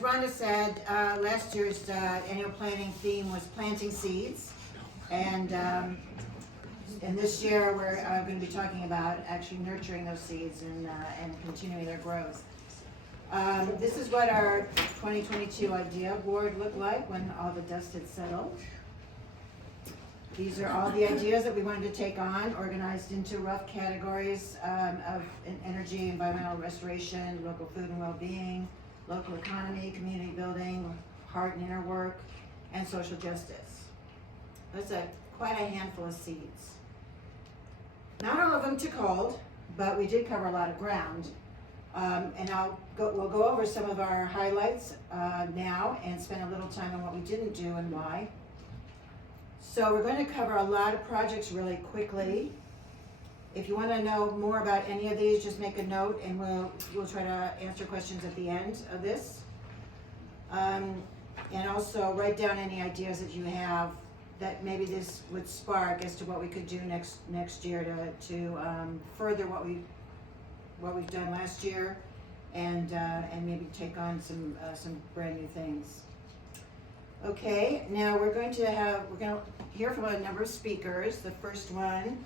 Rhonda said, last year's annual planning theme was planting seeds. And this year we're going to be talking about actually nurturing those seeds and continuing their growth. This is what our 2022 idea board looked like when all the dust had settled. These are all the ideas that we wanted to take on, organized into rough categories of energy, environmental restoration, local food and well-being, local economy, community building, heart and inner work, and social justice. That's quite a handful of seeds. Not all of them took hold, but we did cover a lot of ground. And we'll go over some of our highlights now and spend a little time on what we didn't do and why. So we're going to cover a lot of projects really quickly. If you want to know more about any of these, just make a note and we'll try to answer questions at the end of this. And also write down any ideas that you have that maybe this would spark as to what we could do next year to further what we've done last year and maybe take on some brand new things. Okay, now we're going to hear from a number of speakers. The first one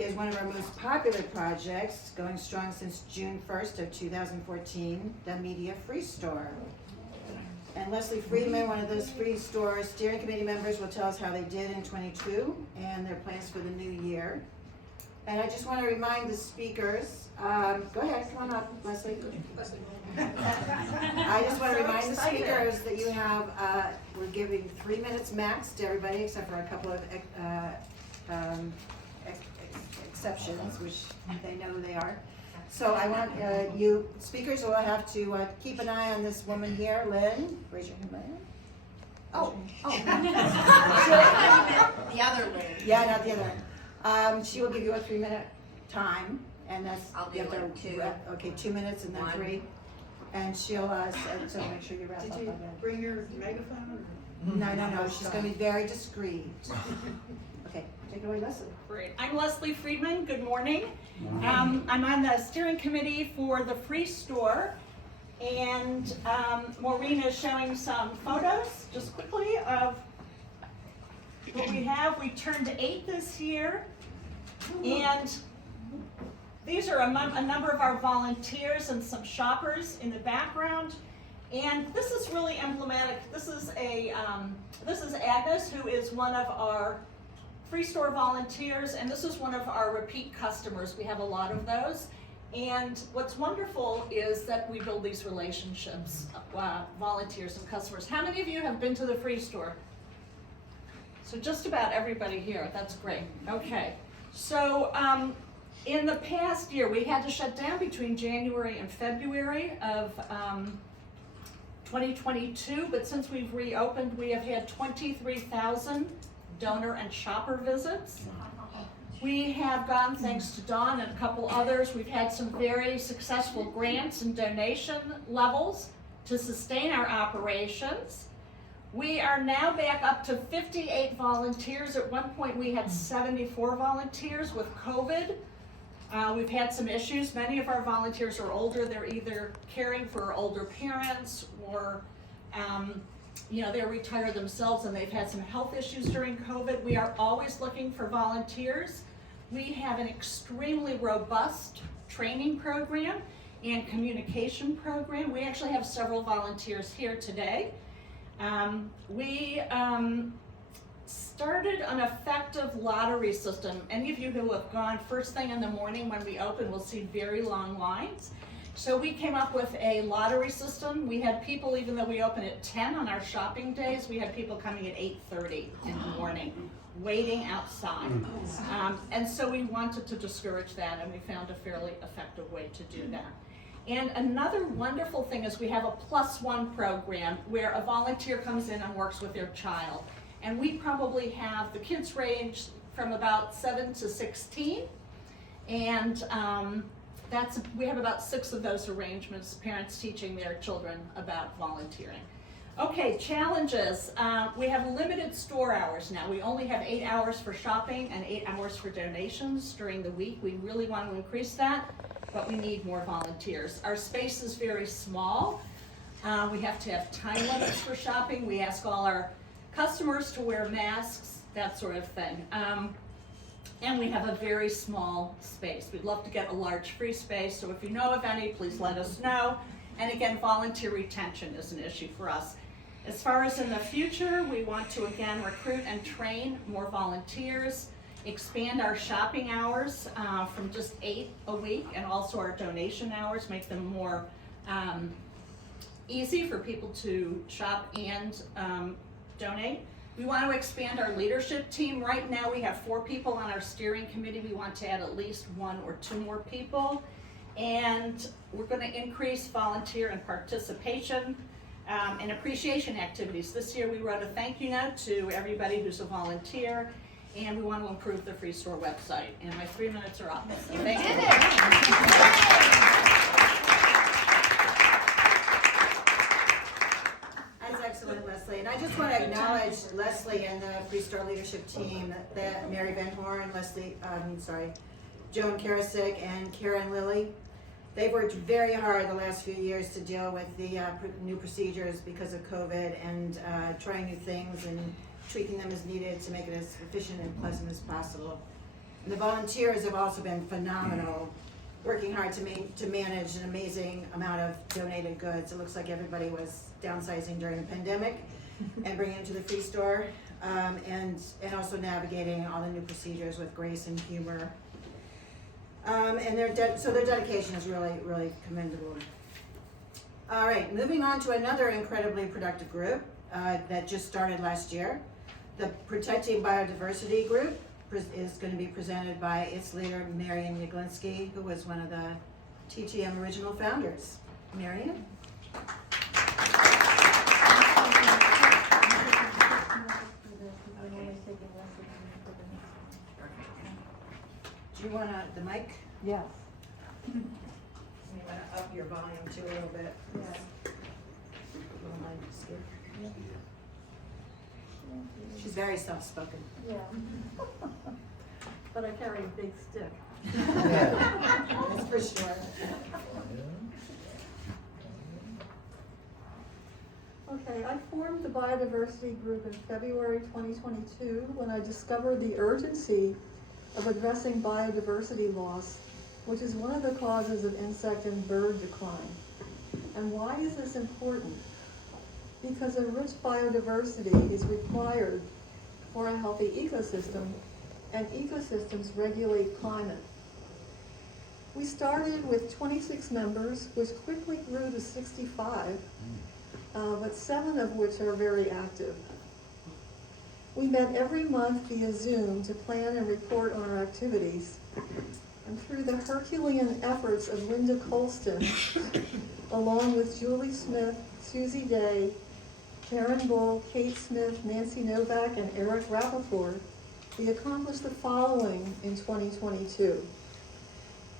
is one of our most popular projects, going strong since June 1st of 2014, the Media Free Store. And Leslie Friedman, one of those Free Store steering committee members, will tell us how they did in 22 and their plans for the new year. And I just want to remind the speakers, go ahead, come on up, Leslie. I just want to remind the speakers that you have, we're giving 3 minutes max to everybody except for a couple of exceptions, which they know who they are. So I want you speakers will have to keep an eye on this woman here, Lynn. Raise your hand, Lynn. Oh. The other Lynn. Yeah, not the other. She will give you a 3 minute time, and that's I'll do like 2. Okay, 2 minutes and then 1. 3. And she'll so make sure you wrap up on that. Bring your megaphone? No. She's going to be very discreet. Okay, take it away, Leslie. Great. I'm Leslie Friedman. Good morning. I'm on the steering committee for the Free Store, and Maureen is showing some photos just quickly of what we have. We turned 8 this year, and these are a number of our volunteers and some shoppers in the background. And this is really emblematic. This is Agnes, who is one of our Free Store volunteers, and this is one of our repeat customers. We have a lot of those. And what's wonderful is that we build these relationships, volunteers and customers. How many of you have been to the Free Store? So just about everybody here. That's great. Okay. So in the past year, we had to shut down between January and February of 2022, but since we've reopened, we have had 23,000 donor and shopper visits. We have gone, thanks to Dawn and a couple others, we've had some very successful grants and donation levels to sustain our operations. We are now back up to 58 volunteers. At one point we had 74 volunteers. With COVID, we've had some issues. Many of our volunteers are older. They're either caring for older parents or they're retired themselves and they've had some health issues during COVID. We are always looking for volunteers. We have an extremely robust training program and communication program. We actually have several volunteers here today. We started an effective lottery system. Any of you who have gone first thing in the morning when we open will see very long lines. So we came up with a lottery system. We had people, even though we open at 10 on our shopping days, we had people coming at 8:30 in the morning, waiting outside. And so we wanted to discourage that, and we found a fairly effective way to do that. And another wonderful thing is we have a +1 program where a volunteer comes in and works with their child. And we probably have, the kids range from about 7 to 16. And we have about 6 of those arrangements, parents teaching their children about volunteering. Okay, challenges. We have limited store hours now. We only have 8 hours for shopping and 8 hours for donations during the week. We really want to increase that, but we need more volunteers. Our space is very small. We have to have time limits for shopping. We ask all our customers to wear masks, that sort of thing. And we have a very small space. We'd love to get a large free space, so if you know of any, please let us know. And again, volunteer retention is an issue for us. As far as in the future, we want to again recruit and train more volunteers, expand our shopping hours from just 8 a week, and also our donation hours, make them more easy for people to shop and donate. We want to expand our leadership team. Right now we have 4 people on our steering committee. We want to add at least 1 or 2 more people. And we're going to increase volunteer and participation and appreciation activities. This year we wrote a thank you note to everybody who's a volunteer, and we want to improve the Free Store website. And my 3 minutes are up. Thank you. Excellent, Leslie. And I just want to acknowledge Leslie and the Free Store leadership team, that Mary Van Horn, Joan Karasik, and Karen Lilly. They've worked very hard the last few years to deal with the new procedures because of COVID, and trying new things and tweaking them as needed to make it as efficient and pleasant as possible. And the volunteers have also been phenomenal, working hard to manage an amazing amount of donated goods. It looks like everybody was downsizing during the pandemic and bringing it to the Free Store, and also navigating all the new procedures with grace and humor. And their dedication is really, really commendable. All right, moving on to another incredibly productive group that just started last year. The Protecting Biodiversity group is going to be presented by its leader, Marian Yaglinski, who was one of the TTM original founders. Marian? Do you want the mic? Yes. You want to up your volume too a little bit? Yes. She's very soft-spoken. Yeah. But I carry a big stick. That's for sure. Okay, I formed the biodiversity group in February 2022 when I discovered the urgency of addressing biodiversity loss, which is one of the causes of insect and bird decline. And why is this important? Because a rich biodiversity is required for a healthy ecosystem, and ecosystems regulate climate. We started with 26 members, which quickly grew to 65, but 7 of which are very active. We met every month via Zoom to plan and report on our activities. And through the Herculean efforts of Linda Colston, along with Julie Smith, Susie Day, Karen Bull, Kate Smith, Nancy Novak, and Eric Rappaport, we accomplished the following in 2022.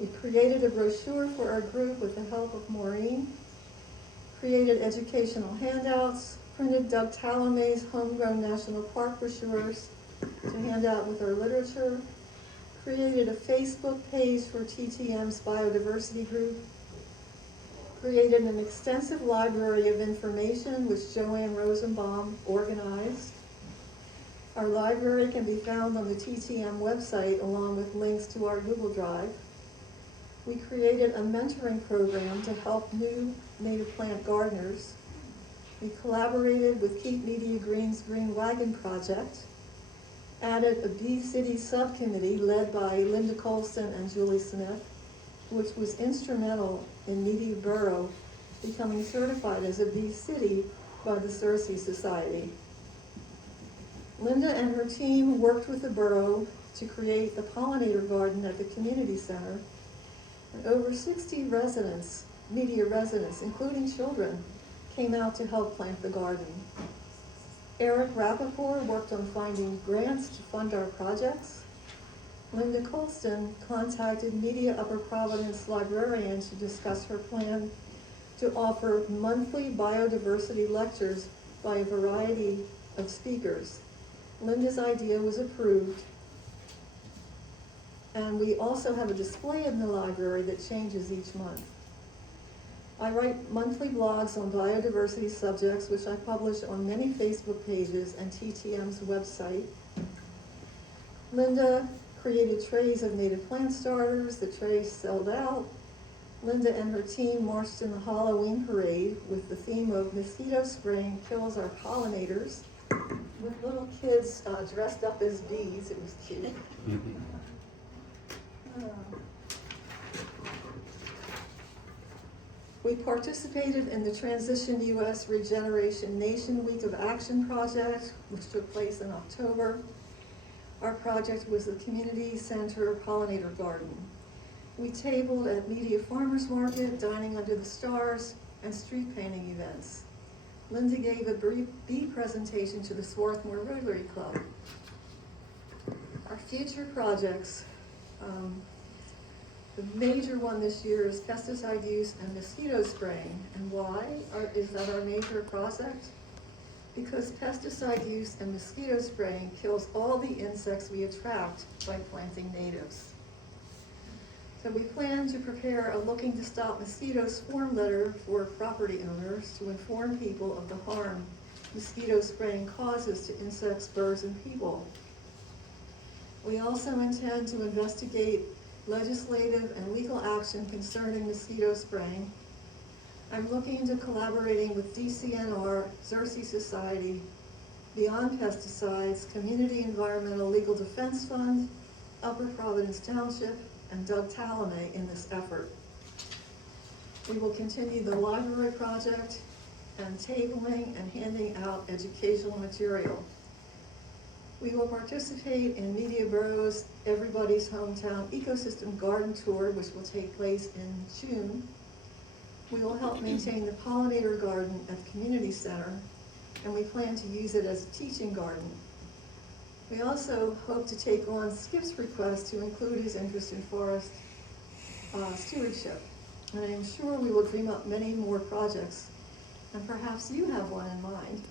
We created a brochure for our group with the help of Maureen, created educational handouts, printed Doug Tallomay's homegrown national park brochures to hand out with our literature, created a Facebook page for TTM's biodiversity group, created an extensive library of information which Joanne Rosenbaum organized. Our library can be found on the TTM website along with links to our Google Drive. We created a mentoring program to help new native plant gardeners. We collaborated with Keep Media Green's Green Wagon Project, added a Bee City subcommittee led by Linda Colston and Julie Smith, which was instrumental in Media Borough becoming certified as a Bee City by the Cersei Society. Linda and her team worked with the borough to create the pollinator garden at the community center, and over 60 residents, media residents, including children, came out to help plant the garden. Eric Rappaport worked on finding grants to fund our projects. Linda Colston contacted Media Upper Providence librarian to discuss her plan to offer monthly biodiversity lectures by a variety of speakers. Linda's idea was approved, and we also have a display in the library that changes each month. I write monthly blogs on biodiversity subjects, which I publish on many Facebook pages and TTM's website. Linda created trays of native plant starters. The trays sold out. Linda and her team marched in the Halloween parade with the theme of mosquito spraying kills our pollinators, with little kids dressed up as bees. It was cute. We participated in the Transition U.S. Regeneration Nation Week of Action project, which took place in October. Our project was the Community Center Pollinator Garden. We tabled at Media Farmers Market, Dining Under the Stars, and street painting events. Linda gave a bee presentation to the Swarthmore Rotary Club. Our future projects, the major one this year is pesticide use and mosquito spraying. And why is that our major project? Because pesticide use and mosquito spraying kills all the insects we attract by planting natives. So we plan to prepare a Looking to Stop Mosquitoes form letter for property owners to inform people of the harm mosquito spraying causes to insects, birds, and people. We also intend to investigate legislative and legal action concerning mosquito spraying. I'm looking into collaborating with DCNR, Xerces Society, Beyond Pesticides, Community Environmental Legal Defense Fund, Upper Providence Township, and Doug Talamay in this effort. We will continue the library project and tabling and handing out educational material. We will participate in Media Bureau's Everybody's Hometown Ecosystem Garden Tour, which will take place in June. We will help maintain the pollinator garden at the community center, and we plan to use it as a teaching garden. We also hope to take on Skip's request to include his interest in forest stewardship. And I am sure we will dream up many more projects, and perhaps you have one in mind.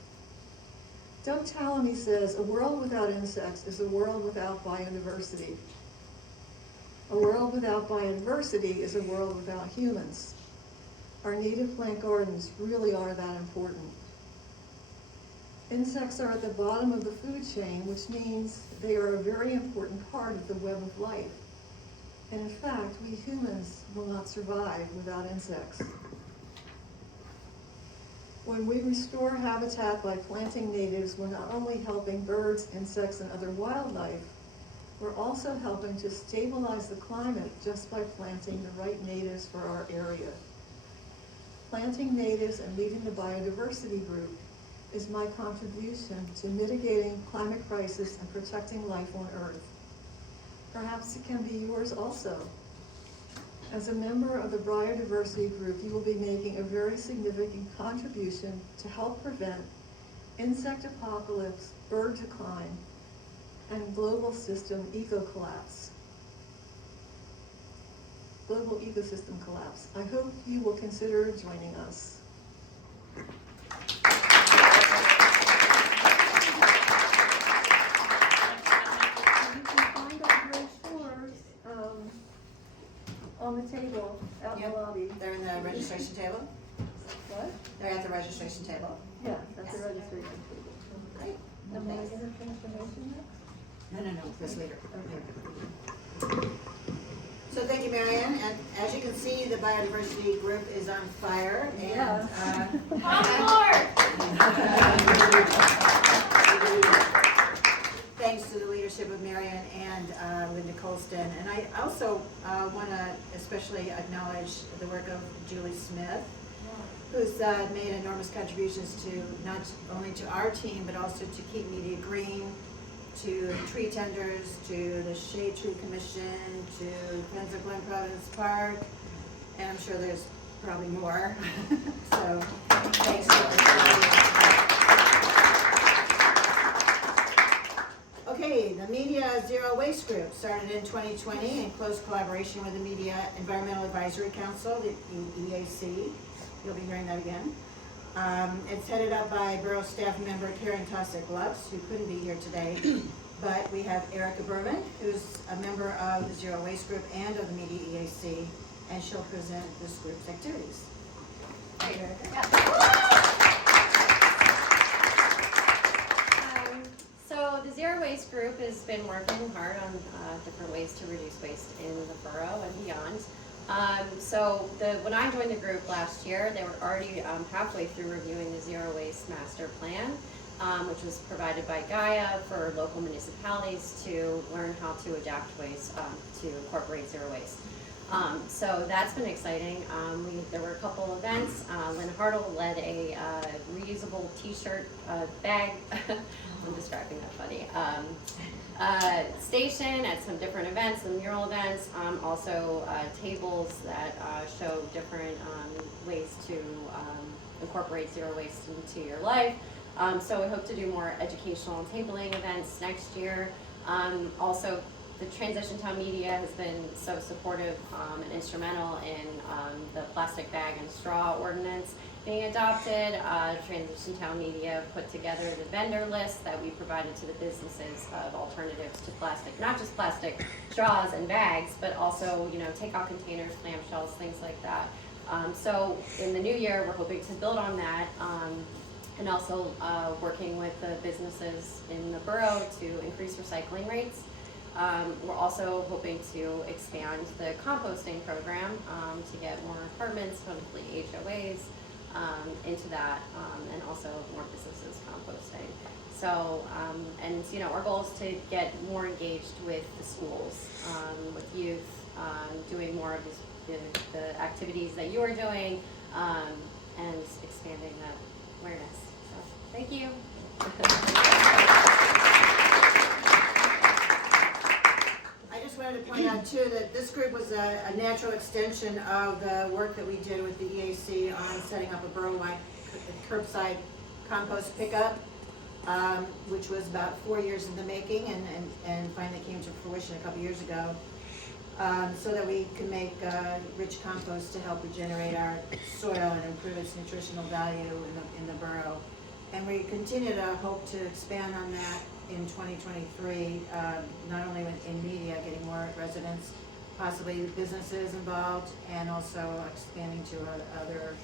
Doug Talamay says, a world without insects is a world without biodiversity. A world without biodiversity is a world without humans. Our native plant gardens really are that important. Insects are at the bottom of the food chain, which means they are a very important part of the web of life. And in fact, we humans will not survive without insects. When we restore habitat by planting natives, we're not only helping birds, insects, and other wildlife, we're also helping to stabilize the climate just by planting the right natives for our area. Planting natives and leading the biodiversity group is my contribution to mitigating climate crisis and protecting life on Earth. Perhaps it can be yours also. As a member of the biodiversity group, you will be making a very significant contribution to help prevent insect apocalypse, bird decline, and global system eco-collapse. Global ecosystem collapse. I hope you will consider joining us. You can find our brochures on the table out in the Yep. lobby. They're in the registration table? What? They're at the registration table? Yeah, that's the registration table. Great. Am I Thanks. gonna transformation next? No, this later. So thank you, Marianne, and as you can see, the biodiversity group is on fire, and, Yeah. thanks to the leadership of Marianne and Linda Colston. And I also want to especially acknowledge the work of Julie Smith, who's made enormous contributions to not only to our team, but also to Keep Media Green, to the tree tenders, to the Shade Tree Commission, to Friends of Glen Providence Park, and I'm sure there's probably more. So thanks to everybody. Okay, the Media Zero Waste Group started in 2020 in close collaboration with the Media Environmental Advisory Council, the EAC. You'll be hearing that again. It's headed up by Borough staff member Karen Tosick-Lutz, who couldn't be here today. But we have Erica Berman, who's a member of the Zero Waste Group and of the Media EAC, and she'll present this group's activities. So the Zero Waste Group has been working hard on different ways to reduce waste in the borough and beyond. When I joined the group last year, they were already halfway through reviewing the Zero Waste Master Plan, which was provided by Gaia for local municipalities to learn how to adapt waste to incorporate zero waste. So that's been exciting. There were a couple events. Lynn Hartle led a reusable t-shirt bag, I'm describing that funny, station at some different events, some mural events, also tables that show different ways to incorporate zero waste into your life. So we hope to do more educational and tabling events next year. Also, the Transition Town Media has been so supportive and instrumental in the plastic bag and straw ordinance being adopted. Transition Town Media put together the vendor list that we provided to the businesses of alternatives to plastic, not just plastic straws and bags, but also, takeout containers, clamshells, things like that. So in the new year, we're hoping to build on that. And also working with the businesses in the borough to increase recycling rates. We're also hoping to expand the composting program to get more apartments, hopefully HOAs, into that, and also more businesses composting. So, our goal is to get more engaged with the schools, with youth, doing more of the activities that you are doing, and expanding that awareness. So, thank you. I just wanted to point out too that this group was a natural extension of the work that we did with the EAC on setting up a borough-wide curbside compost pickup, which was about 4 years in the making and finally came to fruition a couple years ago, so that we can make rich compost to help regenerate our soil and improve its nutritional value in the borough. And we continue to hope to expand on that in 2023, not only in media, getting more residents, possibly businesses involved, and also expanding to other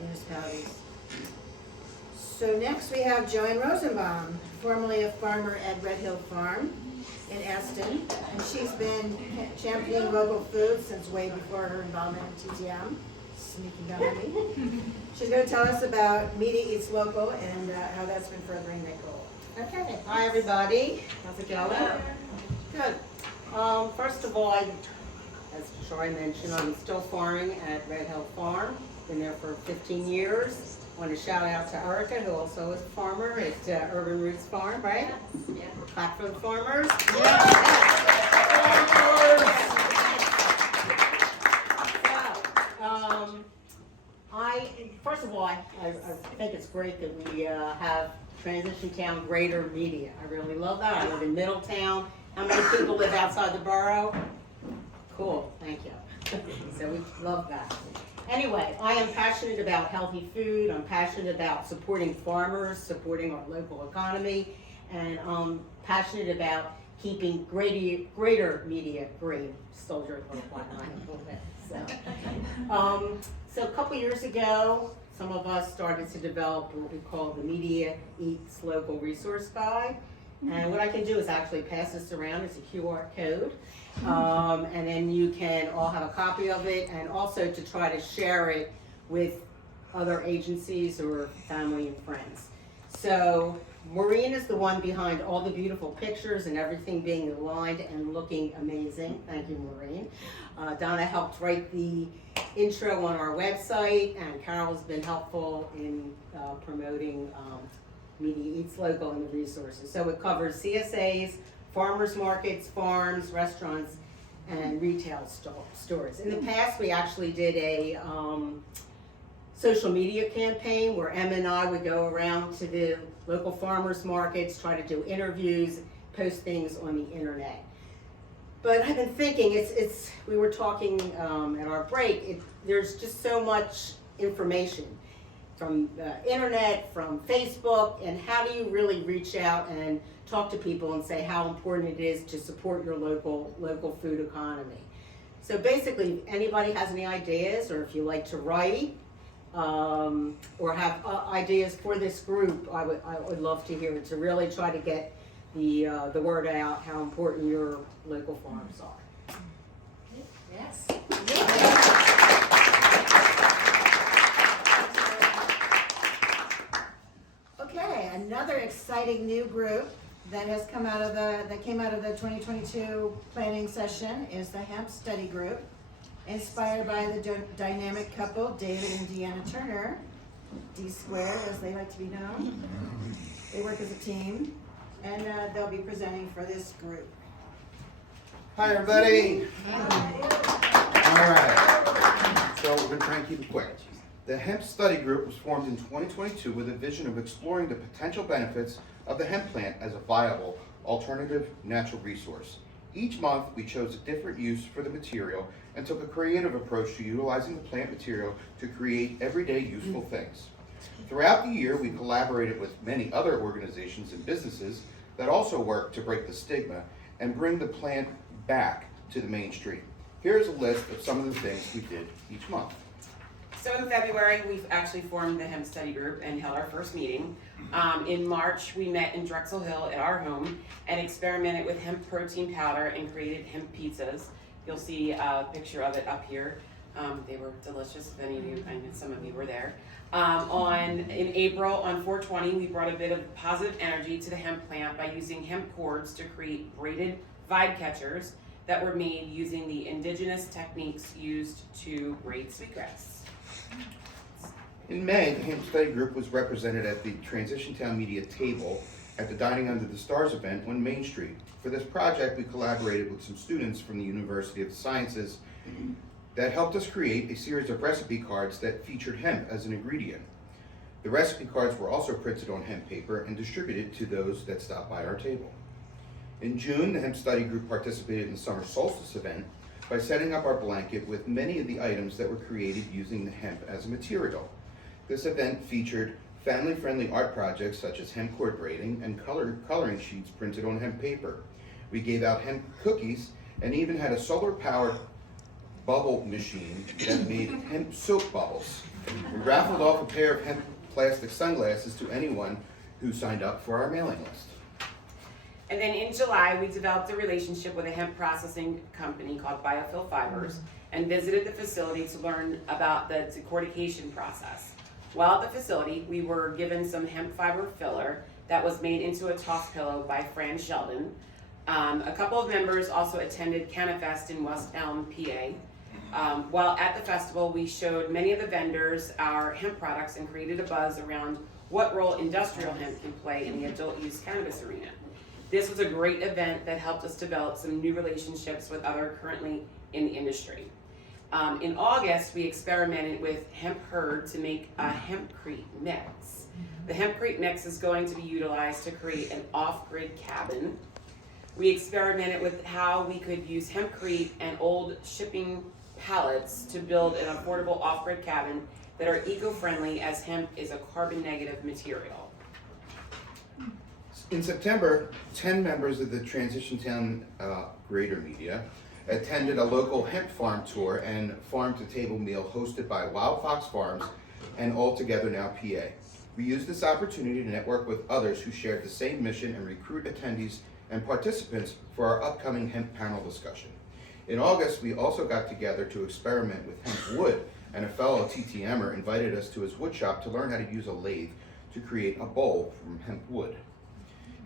municipalities. So next we have Joanne Rosenbaum, formerly a farmer at Red Hill Farm in Aston, and she's been championing local food since way before her involvement in TTM. Sneaking down on me. She's going to tell us about Media Eats Local and how that's been furthering that goal. Okay, hi everybody. How's it going? Good. First of all, as Troy mentioned, I'm still farming at Red Hill Farm. Been there for 15 years. I want to shout out to Erica, who also is a farmer at Urban Roots Farm, right? Yes. Yeah. Clap for the farmers. First of all, I think it's great that we have Transition Town Greater Media. I really love that. I live in Middletown. How many people live outside the borough? Cool, thank you. So we love that. Anyway, I am passionate about healthy food. I'm passionate about supporting farmers, supporting our local economy, and I'm passionate about keeping greater media green. Stole your little line a little bit. So a couple years ago, some of us started to develop what we call the Media Eats Local Resource Guide. And what I can do is actually pass this around. It's a QR code. And then you can all have a copy of it, and also to try to share it with other agencies or family and friends. So Maureen is the one behind all the beautiful pictures and everything being aligned and looking amazing. Thank you, Maureen. Donna helped write the intro on our website, and Carol's been helpful in promoting Media Eats Local and the resources. So it covers CSAs, farmers markets, farms, restaurants, and retail stores. In the past, we actually did a social media campaign where Emma and I would go around to the local farmers markets, try to do interviews, post things on the internet. But I've been thinking, we were talking at our break, there's just so much information from the internet, from Facebook, and how do you really reach out and talk to people and say how important it is to support your local food economy. So basically, if anybody has any ideas, or if you like to write, or have ideas for this group, I would love to hear, to really try to get the word out how important your local farms are. Yes. Okay, another exciting new group that has come out of that came out of the 2022 planning session is the Hemp Study Group, inspired by the dynamic couple, David and Deanna Turner, D squared as they like to be known. They work as a team, and they'll be presenting for this group. Hi, everybody. All right. So we're going to try and keep it quick. The Hemp Study Group was formed in 2022 with a vision of exploring the potential benefits of the hemp plant as a viable alternative natural resource. Each month, we chose a different use for the material and took a creative approach to utilizing the plant material to create everyday useful things. Throughout the year, we collaborated with many other organizations and businesses that also work to break the stigma and bring the plant back to the mainstream. Here's a list of some of the things we did each month. So in February, we've actually formed the Hemp Study Group and held our first meeting. In March, we met in Drexel Hill at our home and experimented with hemp protein powder and created hemp pizzas. You'll see a picture of it up here. They were delicious, if any of you, I know some of you were there. In April, on 4/20, we brought a bit of positive energy to the hemp plant by using hemp cords to create braided vibe catchers that were made using the indigenous techniques used to braid sweetgrass. In May, the Hemp Study Group was represented at the Transition Town Media table at the Dining Under the Stars event on Main Street. For this project, we collaborated with some students from the University of the Sciences that helped us create a series of recipe cards that featured hemp as an ingredient. The recipe cards were also printed on hemp paper and distributed to those that stopped by our table. In June, the Hemp Study Group participated in the Summer Solstice event by setting up our blanket with many of the items that were created using the hemp as a material. This event featured family-friendly art projects such as hemp cord braiding and coloring sheets printed on hemp paper. We gave out hemp cookies and even had a solar-powered bubble machine that made hemp soap bubbles. We raffled off a pair of hemp plastic sunglasses to anyone who signed up for our mailing list. And then in July, we developed a relationship with a hemp processing company called Biofill Fibers and visited the facility to learn about the decortication process. While at the facility, we were given some hemp fiber filler that was made into a toss pillow by Fran Sheldon. A couple of members also attended CannaFest in West Elm, PA. While at the festival, we showed many of the vendors our hemp products and created a buzz around what role industrial hemp can play in the adult use cannabis arena. This was a great event that helped us develop some new relationships with others currently in the industry. In August, we experimented with hemp hurd to make a hempcrete mix. The hempcrete mix is going to be utilized to create an off-grid cabin. We experimented with how we could use hempcrete and old shipping pallets to build an affordable off-grid cabin that are eco-friendly, as hemp is a carbon-negative material. In September, 10 members of the Transition Town Greater Media attended a local hemp farm tour and farm-to-table meal hosted by Wild Fox Farms and All Together Now PA. We used this opportunity to network with others who shared the same mission and recruit attendees and participants for our upcoming hemp panel discussion. In August, we also got together to experiment with hemp wood, and a fellow TTMer invited us to his wood shop to learn how to use a lathe to create a bowl from hemp wood.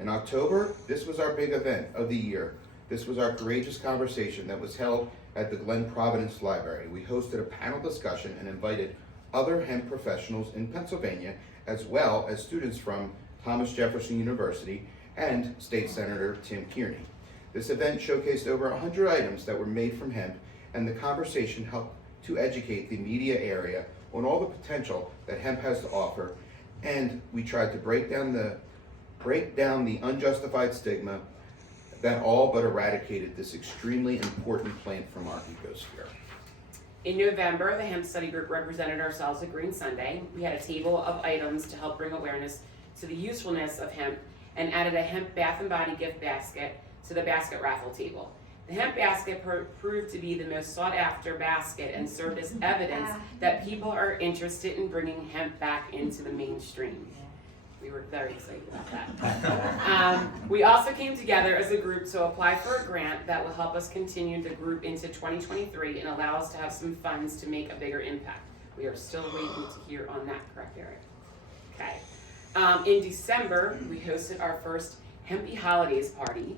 In October, this was our big event of the year. This was our courageous conversation that was held at the Glen Providence Library. We hosted a panel discussion and invited other hemp professionals in Pennsylvania, as well as students from Thomas Jefferson University and State Senator Tim Kearney. This event showcased over 100 items that were made from hemp, and the conversation helped to educate the media area on all the potential that hemp has to offer, and we tried to break down the unjustified stigma that all but eradicated this extremely important plant from our ecosphere. In November, the Hemp Study Group represented ourselves at Green Sunday. We had a table of items to help bring awareness to the usefulness of hemp and added a hemp bath and body gift basket to the basket raffle table. The hemp basket proved to be the most sought after basket and served as evidence that people are interested in bringing hemp back into the mainstream. We were very excited about that. We also came together as a group to apply for a grant that will help us continue the group into 2023 and allow us to have some funds to make a bigger impact. We are still waiting to hear on that, correct, Eric? Okay. In December, we hosted our first Hempy Holidays party.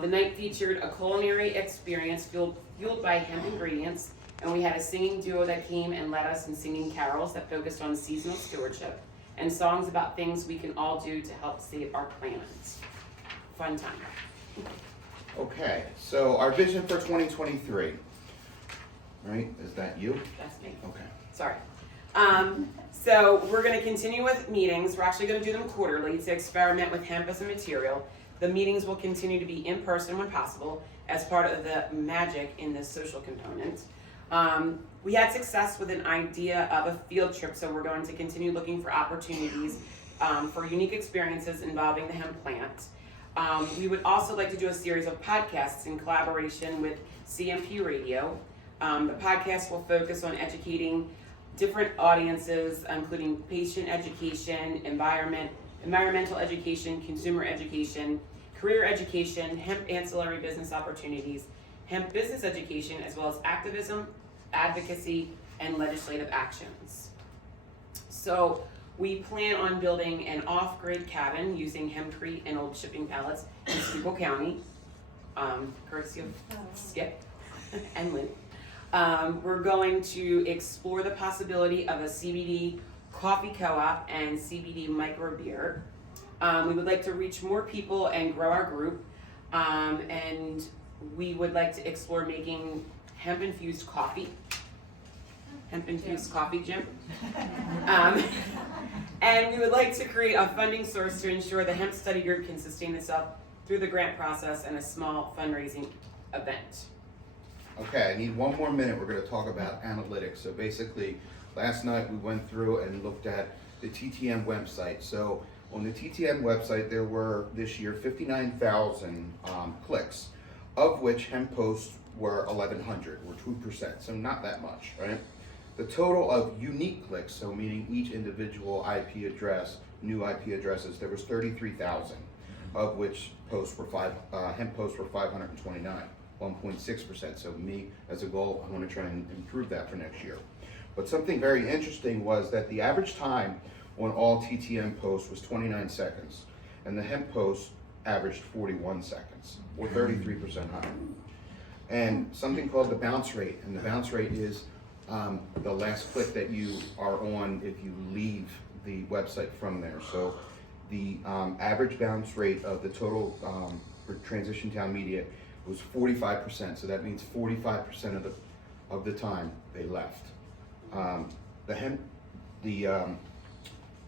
The night featured a culinary experience fueled by hemp ingredients, and we had a singing duo that came and led us in singing carols that focused on seasonal stewardship and songs about things we can all do to help save our planet. Fun time. Okay, so our vision for 2023. Right, is that you? That's me. Okay. Sorry. So we're going to continue with meetings. We're actually going to do them quarterly to experiment with hemp as a material. The meetings will continue to be in person when possible as part of the magic in the social component. We had success with an idea of a field trip, so we're going to continue looking for opportunities for unique experiences involving the hemp plant. We would also like to do a series of podcasts in collaboration with CMP Radio. The podcast will focus on educating different audiences, including patient education, environmental education, consumer education, career education, hemp ancillary business opportunities, hemp business education, as well as activism, advocacy, and legislative actions. So we plan on building an off-grid cabin using hempcrete and old shipping pallets in Schuylkill County, courtesy of Skip and Lynn. We're going to explore the possibility of a CBD coffee co-op and CBD micro beer. We would like to reach more people and grow our group, and we would like to explore making hemp-infused coffee. Hemp-infused coffee, Jim. And we would like to create a funding source to ensure the hemp study group can sustain itself through the grant process and a small fundraising event. Okay, I need one more minute. We're going to talk about analytics. So basically, last night we went through and looked at the TTM website. So on the TTM website, there were this year 59,000 clicks, of which hemp posts were 1,100, or 2%, so not that much, right? The total of unique clicks, so meaning each individual IP address, new IP addresses, there was 33,000, of which hemp posts were 529. 1.6%. So me, as a goal, I want to try and improve that for next year. But something very interesting was that the average time on all TTM posts was 29 seconds, and the hemp posts averaged 41 seconds, or 33% higher. And something called the bounce rate, and the bounce rate is the last click that you are on if you leave the website from there. So the average bounce rate of the total for Transition Town Media was 45%, so that means 45% of the time they left. The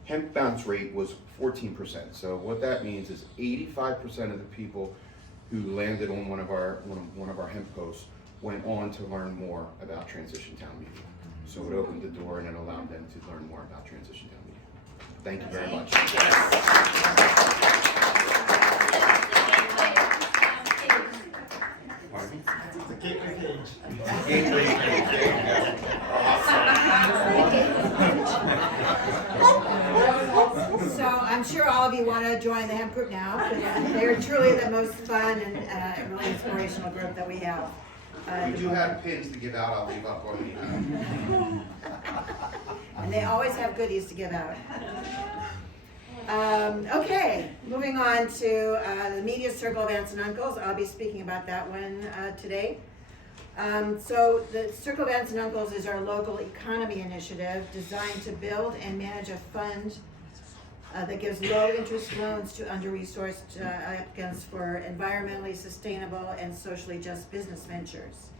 hemp bounce rate was 14%. So what that means is 85% of the people who landed on one of our hemp posts went on to learn more about Transition Town Media. So it opened the door and it allowed them to learn more about Transition Town Media. Thank you very much. So I'm sure all of you want to join the hemp group now, because they're truly the most fun and really inspirational group that we have. We do have pins to give out. I'll leave up on the. And they always have goodies to give out. Okay, moving on to the Media Circle of Aunts and Uncles. I'll be speaking about that one today. So the Circle of Aunts and Uncles is our local economy initiative designed to build and manage a fund that gives low-interest loans to under-resourced applicants for environmentally sustainable and socially just business ventures.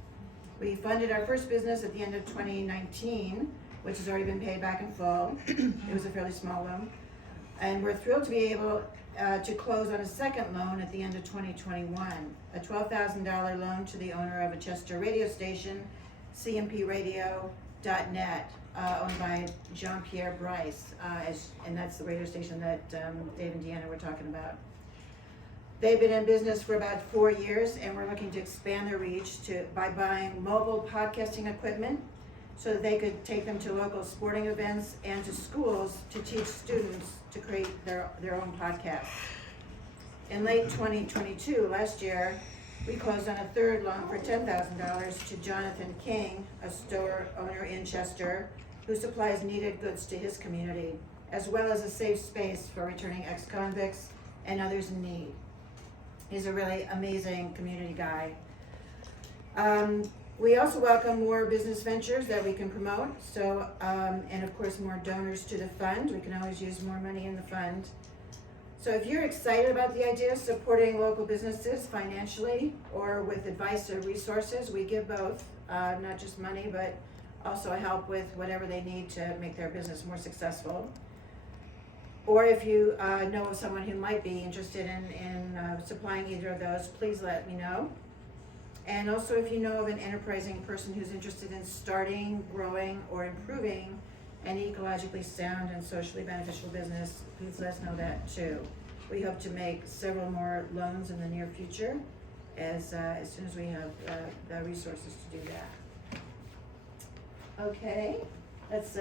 We funded our first business at the end of 2019, which has already been paid back in full. It was a fairly small loan. And we're thrilled to be able to close on a second loan at the end of 2021, a $12,000 loan to the owner of a Chester radio station, cmpradio.net, owned by Jean-Pierre Bryce, and that's the radio station that Dave and Deanna were talking about. They've been in business for about 4 years, and we're looking to expand their reach by buying mobile podcasting equipment so that they could take them to local sporting events and to schools to teach students to create their own podcasts. In late 2022, last year, we closed on a third loan for $10,000 to Jonathan King, a store owner in Chester, who supplies needed goods to his community, as well as a safe space for returning ex-convicts and others in need. He's a really amazing community guy. We also welcome more business ventures that we can promote, and of course more donors to the fund. We can always use more money in the fund. So if you're excited about the idea of supporting local businesses financially or with advice or resources, we give both, not just money, but also help with whatever they need to make their business more successful. Or if you know of someone who might be interested in supplying either of those, please let me know. And also if you know of an enterprising person who's interested in starting, growing, or improving an ecologically sound and socially beneficial business, please let us know that too. We hope to make several more loans in the near future as soon as we have the resources to do that. Okay, let's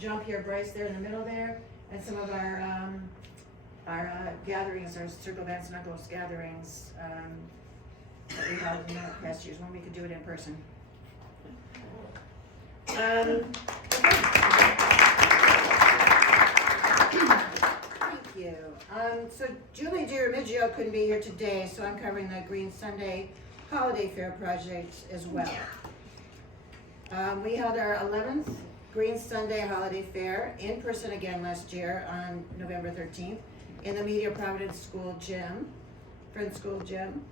jump here, Bryce, there in the middle there, and some of our gatherings, our Circle Vance Knuckles gatherings that we held in the past years when we could do it in person. Thank you. So Julie DiRemigio couldn't be here today, so I'm covering the Green Sunday Holiday Fair project as well. We held our 11th Green Sunday Holiday Fair in person again last year on November 13th in the Media Providence School gym, Friends School gym.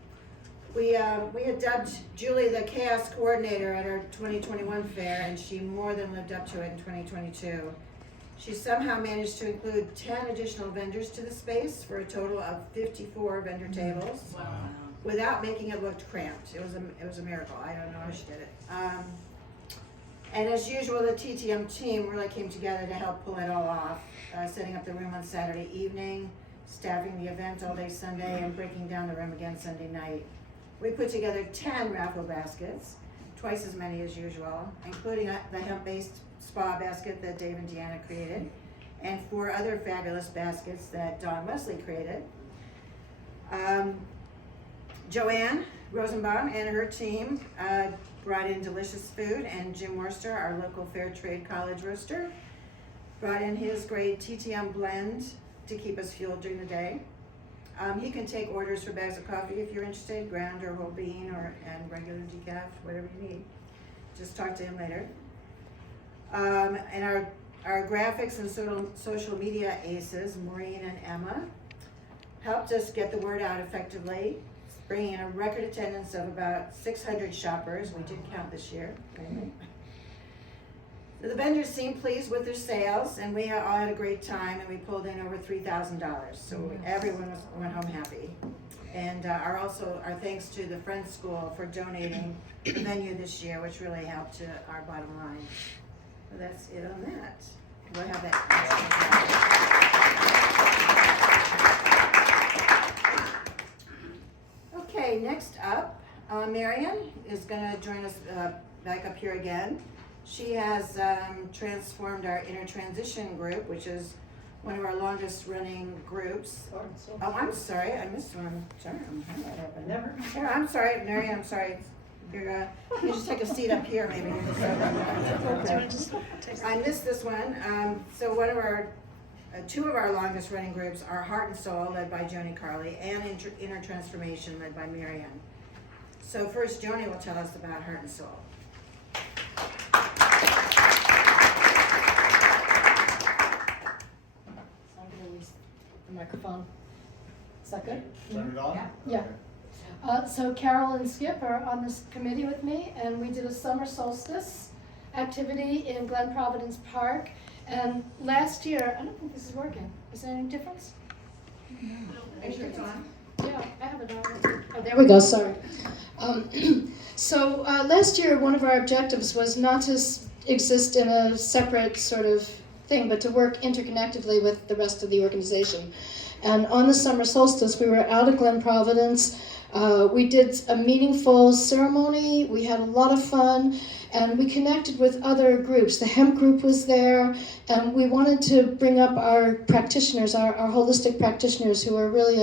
We had dubbed Julie the Chaos Coordinator at our 2021 fair, and she more than lived up to it in 2022. She somehow managed to include 10 additional vendors to the space for a total of 54 vendor tables. Wow. Without making it look cramped. It was a miracle. I don't know how she did it. And as usual, the TTM team really came together to help pull it all off, setting up the room on Saturday evening, staffing the event all day Sunday, and breaking down the room again Sunday night. We put together 10 raffle baskets, twice as many as usual, including the hemp-based spa basket that Dave and Deanna created, and 4 other fabulous baskets that Dawn Wesley created. Joanne Rosenbaum and her team brought in delicious food, and Jim Worcester, our local Fair Trade College roaster, brought in his great TTM blend to keep us fueled during the day. He can take orders for bags of coffee if you're interested, ground or whole bean and regular decaf, whatever you need. Just talk to him later. And our graphics and social media aces, Maureen and Emma, helped us get the word out effectively, bringing in a record attendance of about 600 shoppers. We did count this year. The vendors seemed pleased with their sales, and we all had a great time, and we pulled in over $3,000. So everyone went home happy. And our thanks to the Friends School for donating the venue this year, which really helped to our bottom line. So that's it on that. We'll have that. Okay, next up, Marion is going to join us back up here again. She has transformed our Inner Transition group, which is one of our longest running groups. Oh, I'm sorry, I missed one. Sorry, how that happened? Never. Yeah, I'm sorry, Marion, I'm sorry. You just take a seat up here, maybe. I missed this one. So one of our, 2 of our longest running groups are Heart and Soul, led by Joni Carley, and Inner Transformation, led by Marion. So first, Joni will tell us about Heart and Soul. The microphone. Is that good? Turn it on? Yeah. So Carol and Skip are on this committee with me, and we did a summer solstice activity in Glen Providence Park. And last year, I don't think this is working. Is there any difference? Are you sure it's on? Yeah, I have it on. Oh, there we go, sorry. So last year, one of our objectives was not to exist in a separate sort of thing, but to work interconnectedly with the rest of the organization. And on the summer solstice, we were out at Glen Providence. We did a meaningful ceremony. We had a lot of fun, and we connected with other groups. The hemp group was there, and we wanted to bring up our practitioners, our holistic practitioners, who are really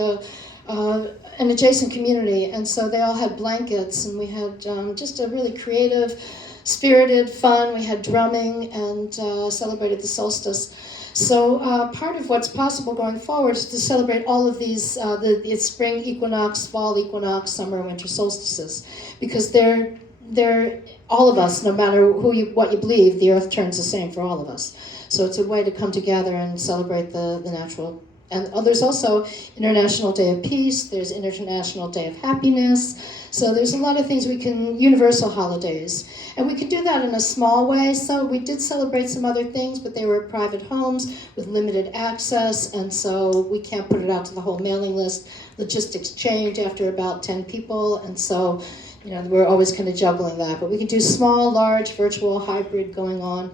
an adjacent community. And so they all had blankets, and we had just a really creative, spirited fun. We had drumming and celebrated the solstice. So part of what's possible going forward is to celebrate all of these, the spring equinox, fall equinox, summer, winter solstices, because they're all of us, no matter what you believe, the earth turns the same for all of us. So it's a way to come together and celebrate the natural. And there's also International Day of Peace, there's International Day of Happiness. So there's a lot of things universal holidays. And we can do that in a small way. So we did celebrate some other things, but they were private homes with limited access, and so we can't put it out to the whole mailing list. Logistics change after about 10 people, and so we're always kind of juggling that. But we can do small, large, virtual, hybrid going on.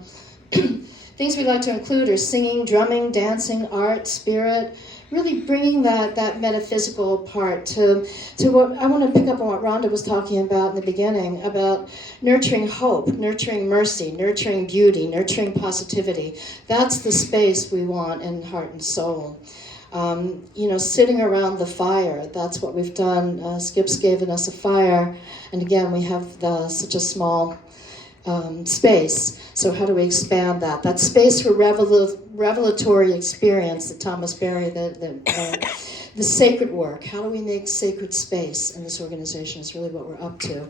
Things we like to include are singing, drumming, dancing, art, spirit, really bringing that metaphysical part to what I want to pick up on what Rhonda was talking about in the beginning, about nurturing hope, nurturing mercy, nurturing beauty, nurturing positivity. That's the space we want in heart and soul. Sitting around the fire, that's what we've done. Skip's given us a fire, and again, we have such a small space. So how do we expand that? That space for revelatory experience that Thomas Berry, the sacred work. How do we make sacred space in this organization is really what we're up to.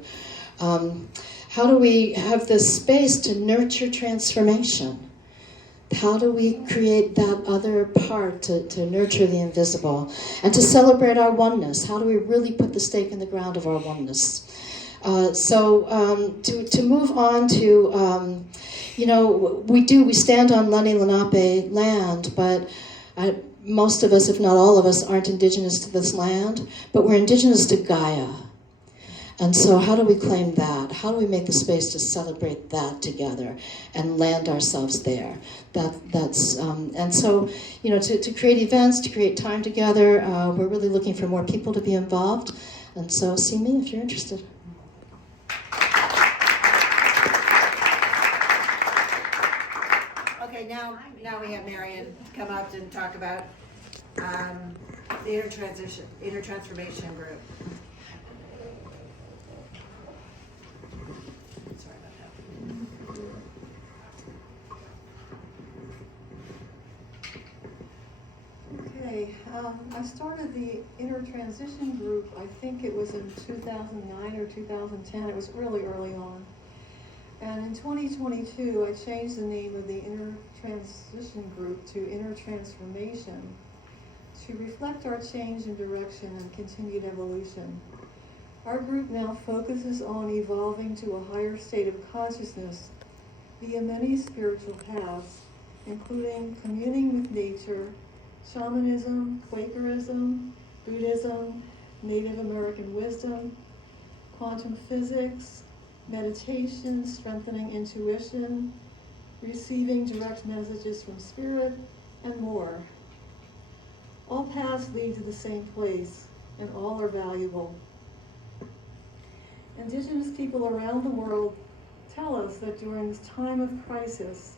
How do we have this space to nurture transformation? How do we create that other part to nurture the invisible and to celebrate our oneness? How do we really put the stake in the ground of our oneness? To move on to, we stand on Lenni Lenape land, but most of us, if not all of us, aren't indigenous to this land, but we're indigenous to Gaia. And so how do we claim that? How do we make the space to celebrate that together and land ourselves there? And so, to create events, to create time together, we're really looking for more people to be involved. And so see me if you're interested. Okay, now we have Marion come up and talk about the intertransformation group. Sorry about that. Okay, I started the intertransition group, I think it was in 2009 or 2010. It was really early on. And in 2022, I changed the name of the intertransition group to Intertransformation to reflect our change in direction and continued evolution. Our group now focuses on evolving to a higher state of consciousness via many spiritual paths, including communing with nature, shamanism, Quakerism, Buddhism, Native American wisdom, quantum physics, meditation, strengthening intuition, receiving direct messages from spirit, and more. All paths lead to the same place, and all are valuable. Indigenous people around the world tell us that during this time of crisis,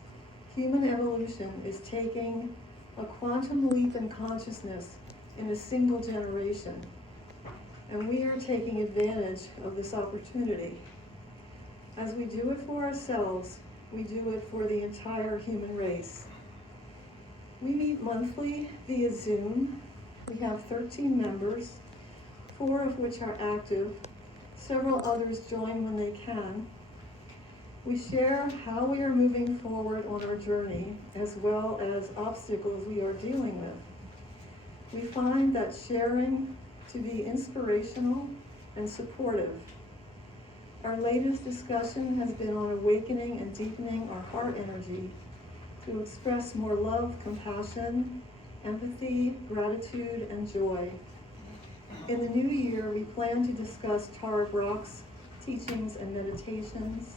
human evolution is taking a quantum leap in consciousness in a single generation, and we are taking advantage of this opportunity. As we do it for ourselves, we do it for the entire human race. We meet monthly via Zoom. We have 13 members, 4 of which are active. Several others join when they can. We share how we are moving forward on our journey, as well as obstacles we are dealing with. We find that sharing to be inspirational and supportive. Our latest discussion has been on awakening and deepening our heart energy to express more love, compassion, empathy, gratitude, and joy. In the new year, we plan to discuss Tara Brach's teachings and meditations,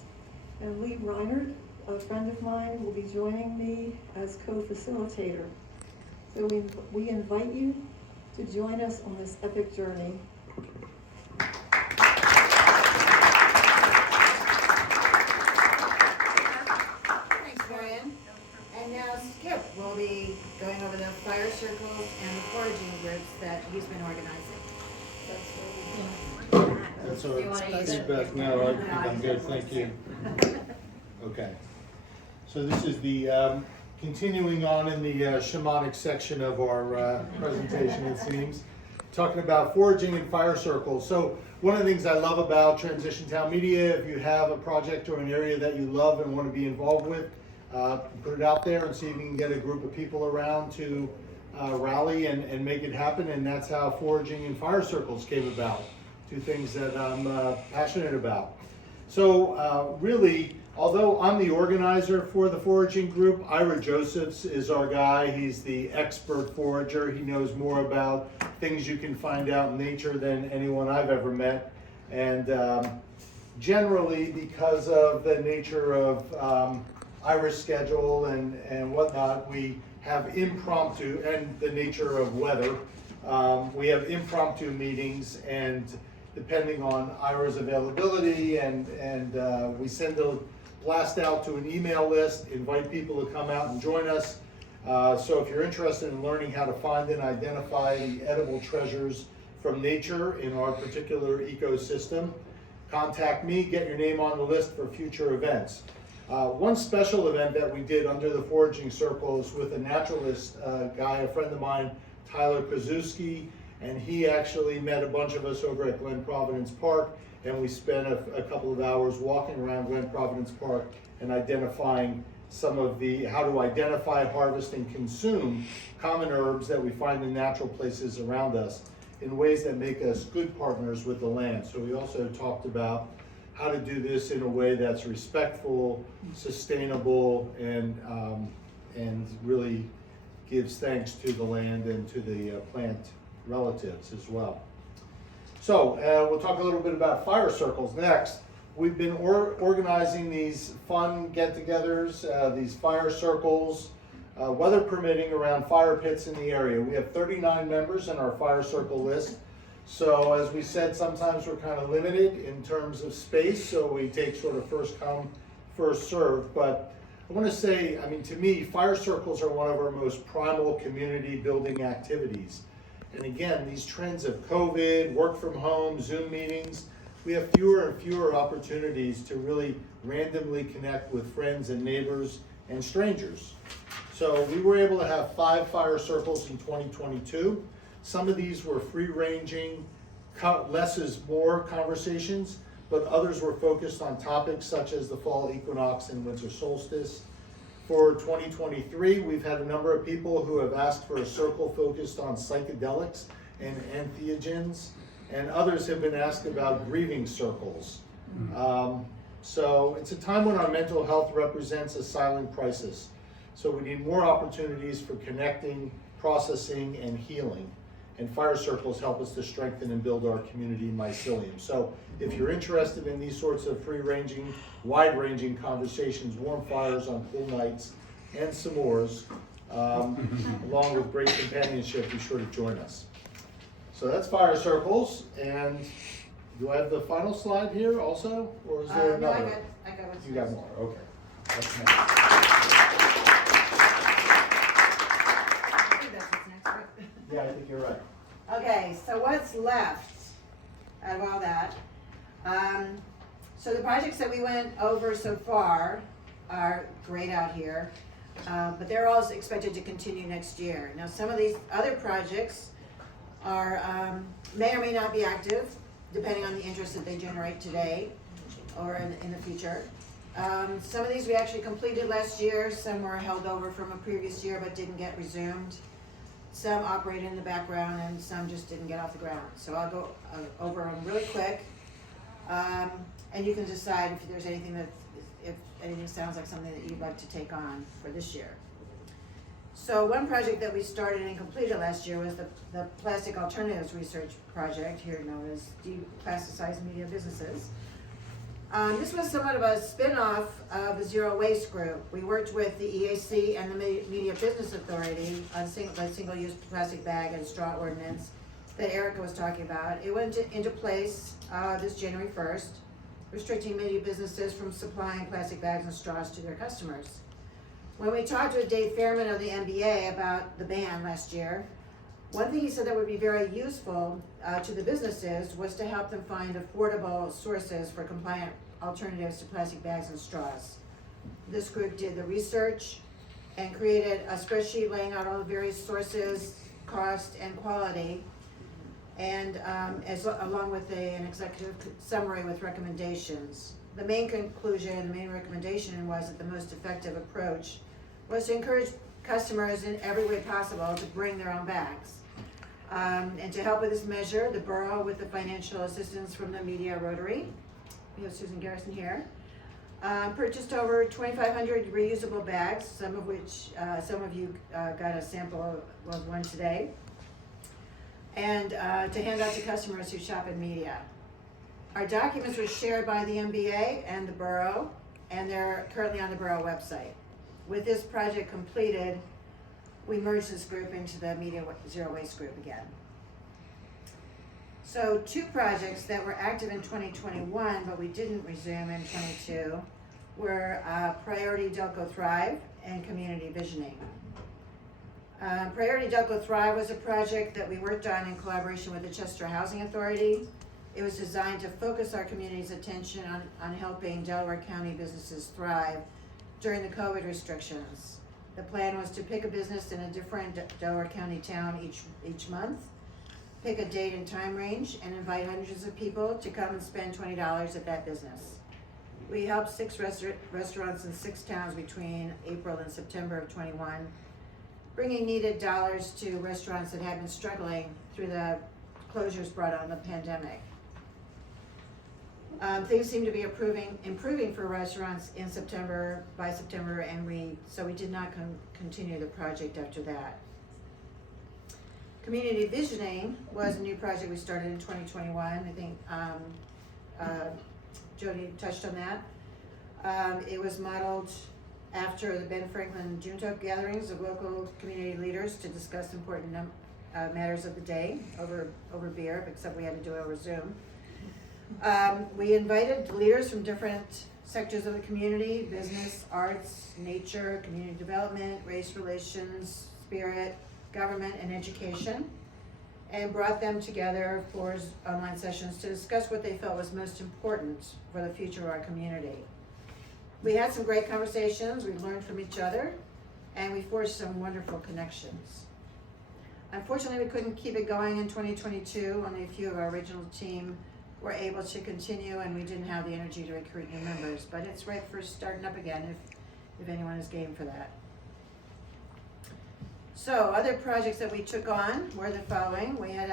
and Lee Reinert, a friend of mine, will be joining me as co-facilitator. So we invite you to join us on this epic journey. Thanks, Marianne. And now Skip will be going over the fire circles and the foraging groups that he's been organizing. That's all Do you right. wanna use Thanks, it? Beth. No, I'm good, thank you. Okay. So this is the, continuing on in the shamanic section of our presentation, it seems. Talking about foraging and fire circles. So one of the things I love about Transition Town Media, if you have a project or an area that you love and want to be involved with, put it out there and see if you can get a group of people around to rally and make it happen. And that's how foraging and fire circles came about. Two things that I'm passionate about. So really, although I'm the organizer for the foraging group, Ira Josephs is our guy. He's the expert forager. He knows more about things you can find out in nature than anyone I've ever met. And generally, because of the nature of Ira's schedule and whatnot, we have impromptu, and the nature of weather, we have impromptu meetings, and depending on Ira's availability, and we send a blast out to an email list, invite people to come out and join us. So if you're interested in learning how to find and identify the edible treasures from nature in our particular ecosystem, contact me, get your name on the list for future events. One special event that we did under the foraging circles with a naturalist guy, a friend of mine, Tyler Krasuski, and he actually met a bunch of us over at Glen Providence Park, and we spent a couple of hours walking around Glen Providence Park and identifying some of the, how to identify, harvest, and consume common herbs that we find in natural places around us in ways that make us good partners with the land. So we also talked about how to do this in a way that's respectful, sustainable, and really gives thanks to the land and to the plant relatives as well. So we'll talk a little bit about fire circles next. We've been organizing these fun get-togethers, these fire circles, weather permitting, around fire pits in the area. We have 39 members in our fire circle list. So as we said, sometimes we're kind of limited in terms of space, so we take sort of first come, first serve. But I want to say, I mean, to me, fire circles are one of our most primal community building activities. And again, these trends of COVID, work from home, Zoom meetings, we have fewer and fewer opportunities to really randomly connect with friends and neighbors and strangers. So we were able to have 5 fire circles in 2022. Some of these were free-ranging, less is more conversations, but others were focused on topics such as the fall equinox and winter solstice. For 2023, we've had a number of people who have asked for a circle focused on psychedelics and entheogens, and others have been asked about grieving circles. So it's a time when our mental health represents a silent crisis. So we need more opportunities for connecting, processing, and healing. And fire circles help us to strengthen and build our community mycelium. So if you're interested in these sorts of free-ranging, wide-ranging conversations, warm fires on cool nights, and s'mores, along with great companionship, be sure to join us. So that's fire circles. And do I have the final slide here also? Or is there No, another? I got what's You got next. more, okay. What's next? I think that's what's next, right? Yeah, I think you're right. Okay, so what's left out of all that? So the projects that we went over so far are great out here, but they're all expected to continue next year. Now, some of these other projects are, may or may not be active, depending on the interest that they generate today or in the future. Some of these we actually completed last year, some were held over from a previous year but didn't get resumed. Some operate in the background and some just didn't get off the ground. So I'll go over them really quick. And you can decide if there's anything if anything sounds like something that you'd like to take on for this year. So one project that we started and completed last year was the Plastic Alternatives Research Project, here known as Declassicized Media Businesses. This was somewhat of a spin-off of the Zero Waste Group. We worked with the EAC and the Media Business Authority on single-use plastic bag and straw ordinance that Erica was talking about. It went into place this January 1st, restricting media businesses from supplying plastic bags and straws to their customers. When we talked with Dave Fairman of the NBA about the ban last year, one thing he said that would be very useful to the businesses was to help them find affordable sources for compliant alternatives to plastic bags and straws. This group did the research and created a spreadsheet laying out all the various sources, cost, and quality, and along with an executive summary with recommendations. The main conclusion, the main recommendation was that the most effective approach was to encourage customers in every way possible to bring their own bags. And to help with this measure, the borough, with the financial assistance from the Media Rotary, we have Susan Garrison here, purchased over 2,500 reusable bags, some of which some of you got a sample of one today, and to hand out to customers who shop in media. Our documents were shared by the MBA and the borough, and they're currently on the borough website. With this project completed, we merged this group into the Media Zero Waste Group again. So 2 projects that were active in 2021, but we didn't resume in 22, were Priority Delco Thrive and Community Visioning. Priority Delco Thrive was a project that we worked on in collaboration with the Chester Housing Authority. It was designed to focus our community's attention on helping Delaware County businesses thrive during the COVID restrictions. The plan was to pick a business in a different Delaware County town each month, pick a date and time range, and invite hundreds of people to come and spend $20 at that business. We helped 6 restaurants in 6 towns between April and September of 21, bringing needed dollars to restaurants that had been struggling through the closures brought on the pandemic. Things seem to be improving for restaurants in by September, and we did not continue the project after that. Community Visioning was a new project we started in 2021. I think Jody touched on that. It was modeled after the Ben Franklin Juneteenth gatherings of local community leaders to discuss important matters of the day over beer, except we had to do it over Zoom. We invited leaders from different sectors of the community: business, arts, nature, community development, race relations, spirit, government, and education, and brought them together for online sessions to discuss what they felt was most important for the future of our community. We had some great conversations, we learned from each other, and we forged some wonderful connections. Unfortunately, we couldn't keep it going in 2022. Only a few of our original team were able to continue, and we didn't have the energy to recruit new members, but it's right for starting up again if anyone is game for that. So other projects that we took on were the following. We had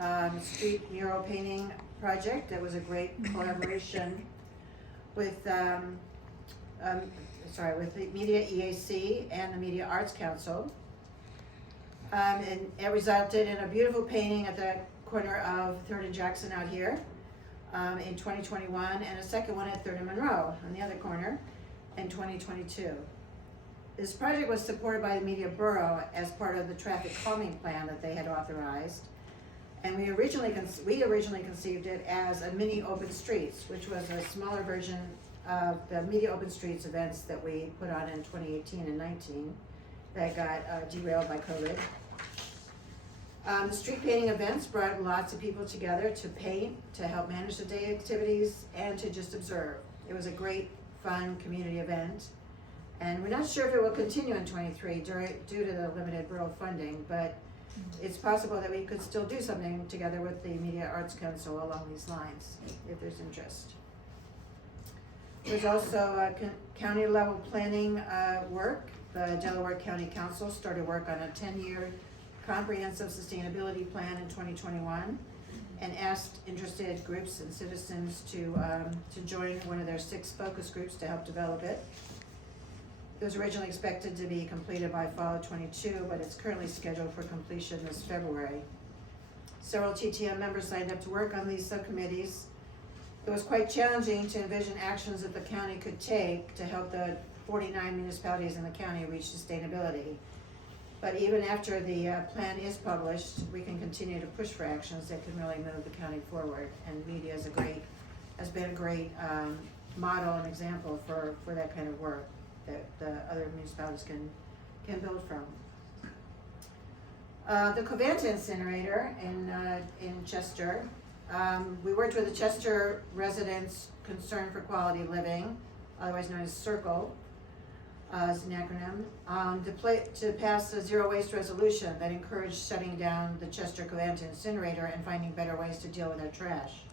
a street mural painting project that was a great collaboration with the Media EAC and the Media Arts Council. And it resulted in a beautiful painting at the corner of 3rd and Jackson out here in 2021, and a second one at 3rd and Monroe on the other corner in 2022. This project was supported by the Media Borough as part of the traffic calming plan that they had authorized. And we originally conceived it as a mini open streets, which was a smaller version of the Media Open Streets events that we put on in 2018 and 19 that got derailed by COVID. The street painting events brought lots of people together to paint, to help manage the day activities, and to just observe. It was a great, fun community event. And we're not sure if it will continue in 23 due to the limited borough funding, but it's possible that we could still do something together with the Media Arts Council along these lines, if there's interest. There's also county level planning work. The Delaware County Council started work on a 10-year comprehensive sustainability plan in 2021 and asked interested groups and citizens to join one of their 6 focus groups to help develop it. It was originally expected to be completed by fall of 22, but it's currently scheduled for completion this February. Several TTM members signed up to work on these subcommittees, It was quite challenging to envision actions that the county could take to help the 49 municipalities in the county reach sustainability. But even after the plan is published, we can continue to push for actions that can really move the county forward. And media has been a great model and example for that kind of work that the other municipalities can build from. The Covanta incinerator in Chester, we worked with the Chester Residents Concern for Quality Living, otherwise known as CIRCLE, as an acronym, to pass a zero waste resolution that encouraged shutting down the Chester Covanta incinerator and finding better ways to deal with our trash.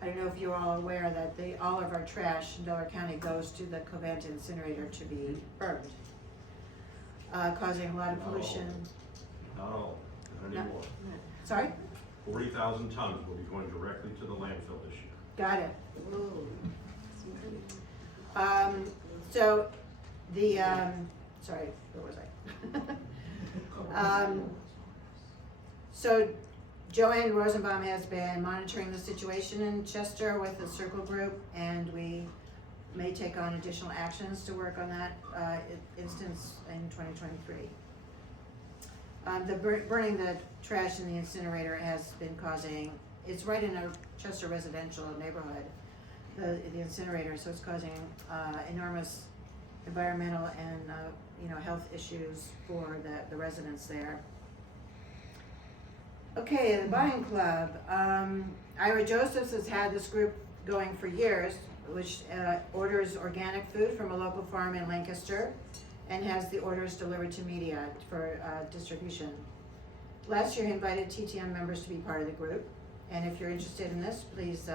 I don't know if you're all aware that all of our trash in Delaware County goes to the Covanta incinerator to be burned, causing a lot of pollution. Not all, not anymore. Sorry? 40,000 tons will be going directly to the landfill this year. Got it. So sorry, where was I? So Joanne Rosenbaum has been monitoring the situation in Chester with the Circle Group, and we may take on additional actions to work on that instance in 2023. Burning the trash in the incinerator has been causing, it's right in a Chester residential neighborhood, the incinerator, so it's causing enormous environmental and health issues for the residents there. Okay, the Buying Club. Ira Josephs has had this group going for years, which orders organic food from a local farm in Lancaster and has the orders delivered to media for distribution. Last year he invited TTM members to be part of the group, and if you're interested in this, please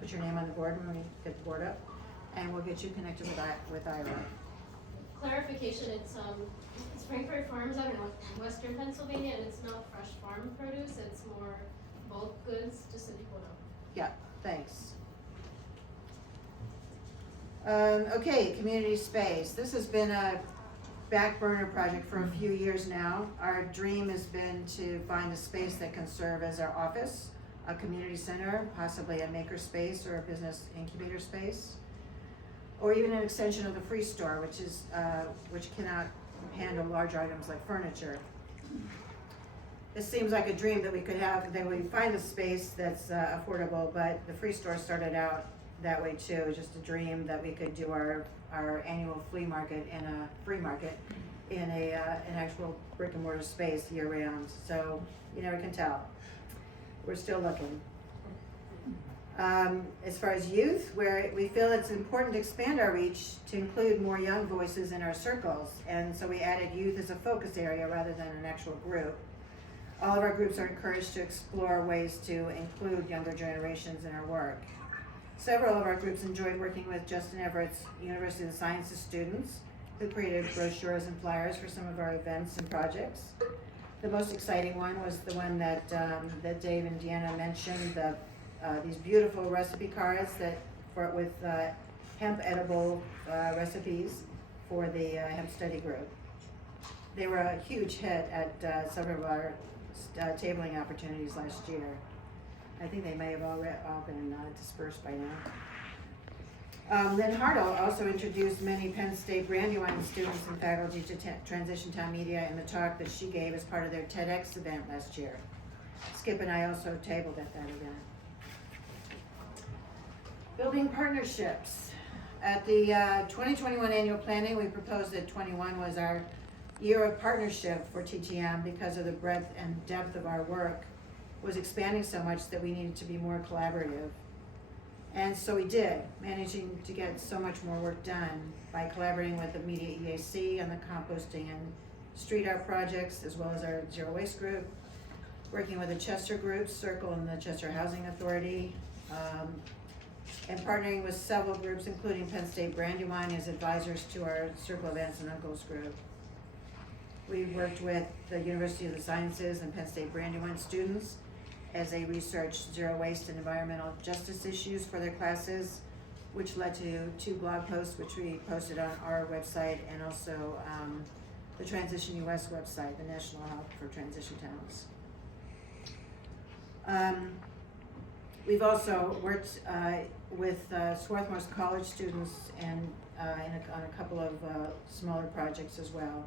put your name on the board when we get the board up, and we'll get you connected with Ira. Clarification, it's Frankfurt Farms out in western Pennsylvania, and it's not fresh farm produce, it's more bulk goods, just so people know. Yeah, thanks. Okay, community space. This has been a back burner project for a few years now. Our dream has been to find a space that can serve as our office, a community center, possibly a maker space or a business incubator space, or even an extension of the free store, which cannot handle large items like furniture. This seems like a dream that we could have, that we find a space that's affordable, but the free store started out that way too, just a dream that we could do our annual flea market in a free market in an actual brick and mortar space year round. So you never can tell. We're still looking. As far as youth, where we feel it's important to expand our reach to include more young voices in our circles, and so we added youth as a focus area rather than an actual group. All of our groups are encouraged to explore ways to include younger generations in our work. Several of our groups enjoyed working with Justin Everett's University of the Sciences students, who created brochures and flyers for some of our events and projects. The most exciting one was the one that Dave and Deanna mentioned, these beautiful recipe cards with hemp edible recipes for the hemp study group. They were a huge hit at several of our tabling opportunities last year. I think they may have all been dispersed by now. Lynn Hartle also introduced many Penn State Brandywine students and faculty to Transition Town Media in the talk that she gave as part of their TEDx event last year. Skip and I also tabled at that event. Building partnerships. At the 2021 annual planning, we proposed that 21 was our year of partnership for TTM because of the breadth and depth of our work was expanding so much that we needed to be more collaborative. And so we did, managing to get so much more work done by collaborating with the Media EAC on the composting and street art projects, as well as our zero waste group, working with the Chester groups, Circle and the Chester Housing Authority, and partnering with several groups, including Penn State Brandywine as advisors to our Circle of Aunts and Uncles group. We worked with the University of the Sciences and Penn State Brandywine students as they researched zero waste and environmental justice issues for their classes, which led to 2 blog posts which we posted on our website and also the Transition US website, the National Hub for Transition Towns. We've also worked with Swarthmore's college students and on a couple of smaller projects as well.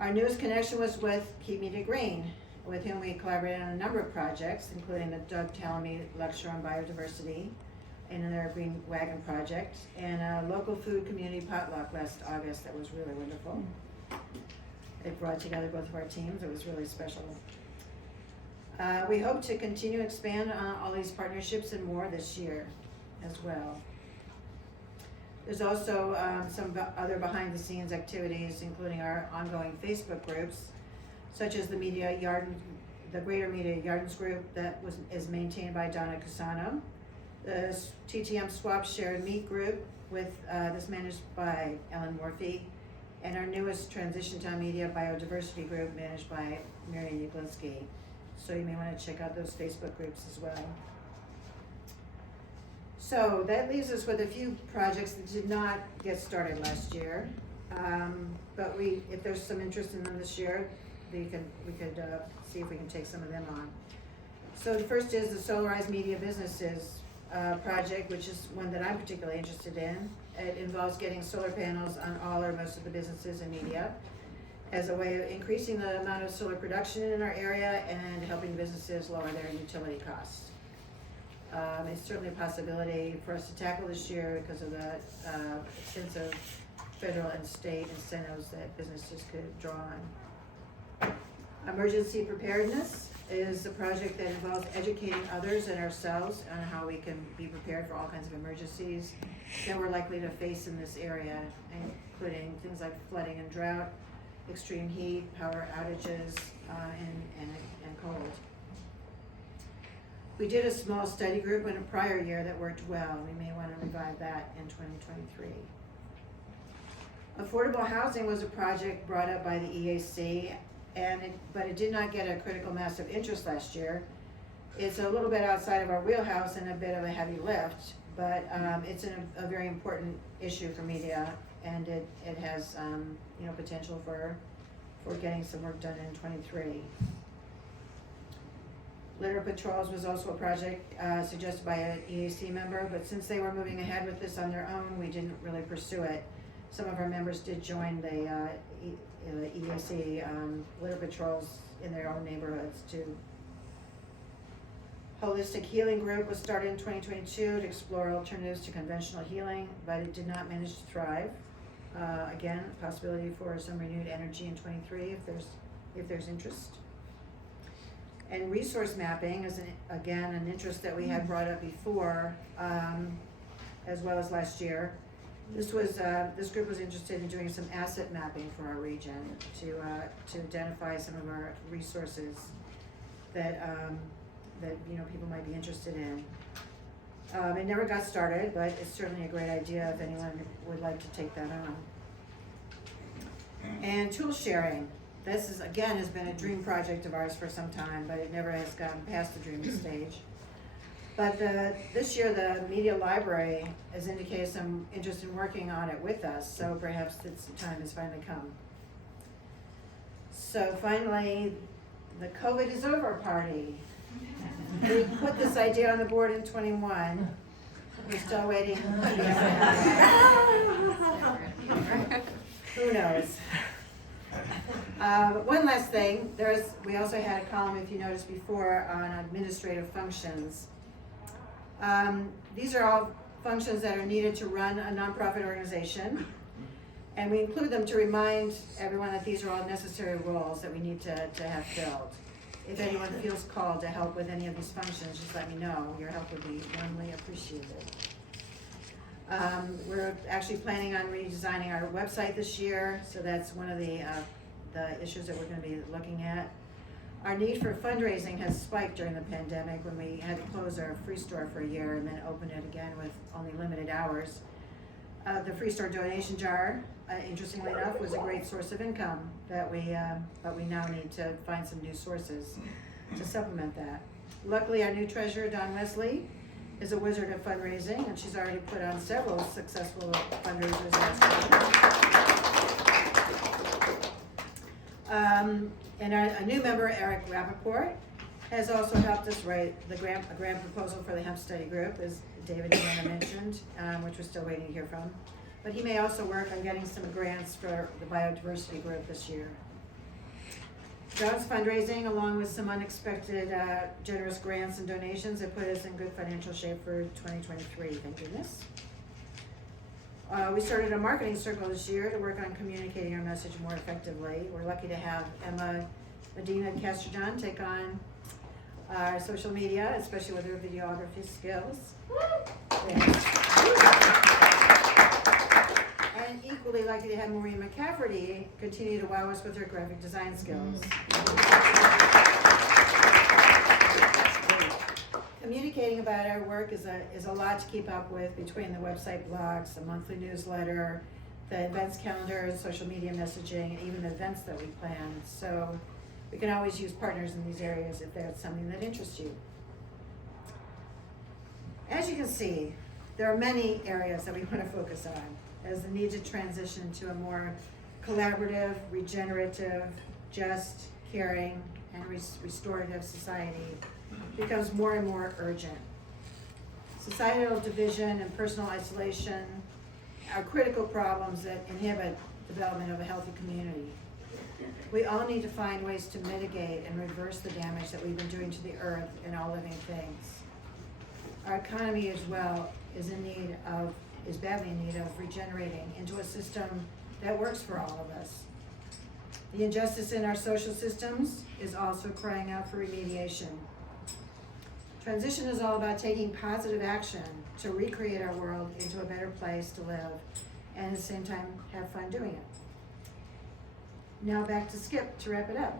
Our newest connection was with Keep Media Green, with whom we collaborated on a number of projects, including the Doug Tallamy Lecture on Biodiversity and their Green Wagon Project, and a local food community potluck last August that was really wonderful. It brought together both of our teams. It was really special. We hope to continue to expand on all these partnerships and more this year as well. There's also some other behind-the-scenes activities, including our ongoing Facebook groups, such as the Greater Media Yardens group that is maintained by Donna Cusano, the TTM Swap Shared Meat group that's managed by Ellen Morphy, and our newest Transition Town Media Biodiversity group managed by Marian Yaglinski. So you may want to check out those Facebook groups as well. So that leaves us with a few projects that did not get started last year, but if there's some interest in them this year, we could see if we can take some of them on. So the first is the Solarize Media Businesses project, which is one that I'm particularly interested in. It involves getting solar panels on all or most of the businesses in media as a way of increasing the amount of solar production in our area and helping businesses lower their utility costs. It's certainly a possibility for us to tackle this year because of the extensive federal and state incentives that businesses could draw on. Emergency preparedness is a project that involves educating others and ourselves on how we can be prepared for all kinds of emergencies that we're likely to face in this area, including things like flooding and drought, extreme heat, power outages, and cold. We did a small study group in a prior year that worked well. We may want to revive that in 2023. Affordable housing was a project brought up by the EAC, but it did not get a critical mass of interest last year. It's a little bit outside of our wheelhouse and a bit of a heavy lift, but it's a very important issue for media, and it has potential for getting some work done in 23. Litter patrols was also a project suggested by an EAC member, but since they were moving ahead with this on their own, we didn't really pursue it. Some of our members did join the EAC litter patrols in their own neighborhoods too. Holistic Healing Group was started in 2022 to explore alternatives to conventional healing, but it did not manage to thrive. Again, a possibility for some renewed energy in 23 if there's interest. And resource mapping is again an interest that we had brought up before, as well as last year. This group was interested in doing some asset mapping for our region to identify some of our resources that people might be interested in. It never got started, but it's certainly a great idea if anyone would like to take that on. And tool sharing. This has been a dream project of ours for some time, but it never has gotten past the dreaming stage. But this year, the media library has indicated some interest in working on it with us, so perhaps the time has finally come. So finally, the COVID is over party. We put this idea on the board in 21. We're still waiting. Who knows? One last thing, we also had a column, if you noticed before, on administrative functions. These are all functions that are needed to run a nonprofit organization, and we include them to remind everyone that these are all necessary roles that we need to have filled. If anyone feels called to help with any of these functions, just let me know. Your help would be warmly appreciated. We're actually planning on redesigning our website this year, so that's one of the issues that we're going to be looking at. Our need for fundraising has spiked during the pandemic when we had to close our free store for a year and then open it again with only limited hours. The free store donation jar, interestingly enough, was a great source of income but we now need to find some new sources to supplement that. Luckily, our new treasurer, Dawn Wesley, is a wizard of fundraising, and she's already put on several successful fundraisers last year. And a new member, Eric Rappaport, has also helped us write a grant proposal for the hemp study group, as David and Anna mentioned, which we're still waiting to hear from. But he may also work on getting some grants for the biodiversity group this year. John's fundraising, along with some unexpected generous grants and donations, have put us in good financial shape for 2023, thank goodness. We started a marketing circle this year to work on communicating our message more effectively. We're lucky to have Emma Medina Castrojohn take on our social media, especially with her videography skills. And equally lucky to have Maureen McCafferty continue to wow us with her graphic design skills. Communicating about our work is a lot to keep up with between the website blogs, the monthly newsletter, the events calendar, social media messaging, and even the events that we plan. So we can always use partners in these areas if that's something that interests you. As you can see, there are many areas that we want to focus on as the need to transition to a more collaborative, regenerative, just, caring, and restorative society becomes more and more urgent. Societal division and personal isolation are critical problems that inhibit development of a healthy community. We all need to find ways to mitigate and reverse the damage that we've been doing to the earth and all living things. Our economy as well is badly in need of regenerating into a system that works for all of us. The injustice in our social systems is also crying out for remediation. Transition is all about taking positive action to recreate our world into a better place to live and at the same time have fun doing it. Now back to Skip to wrap it up.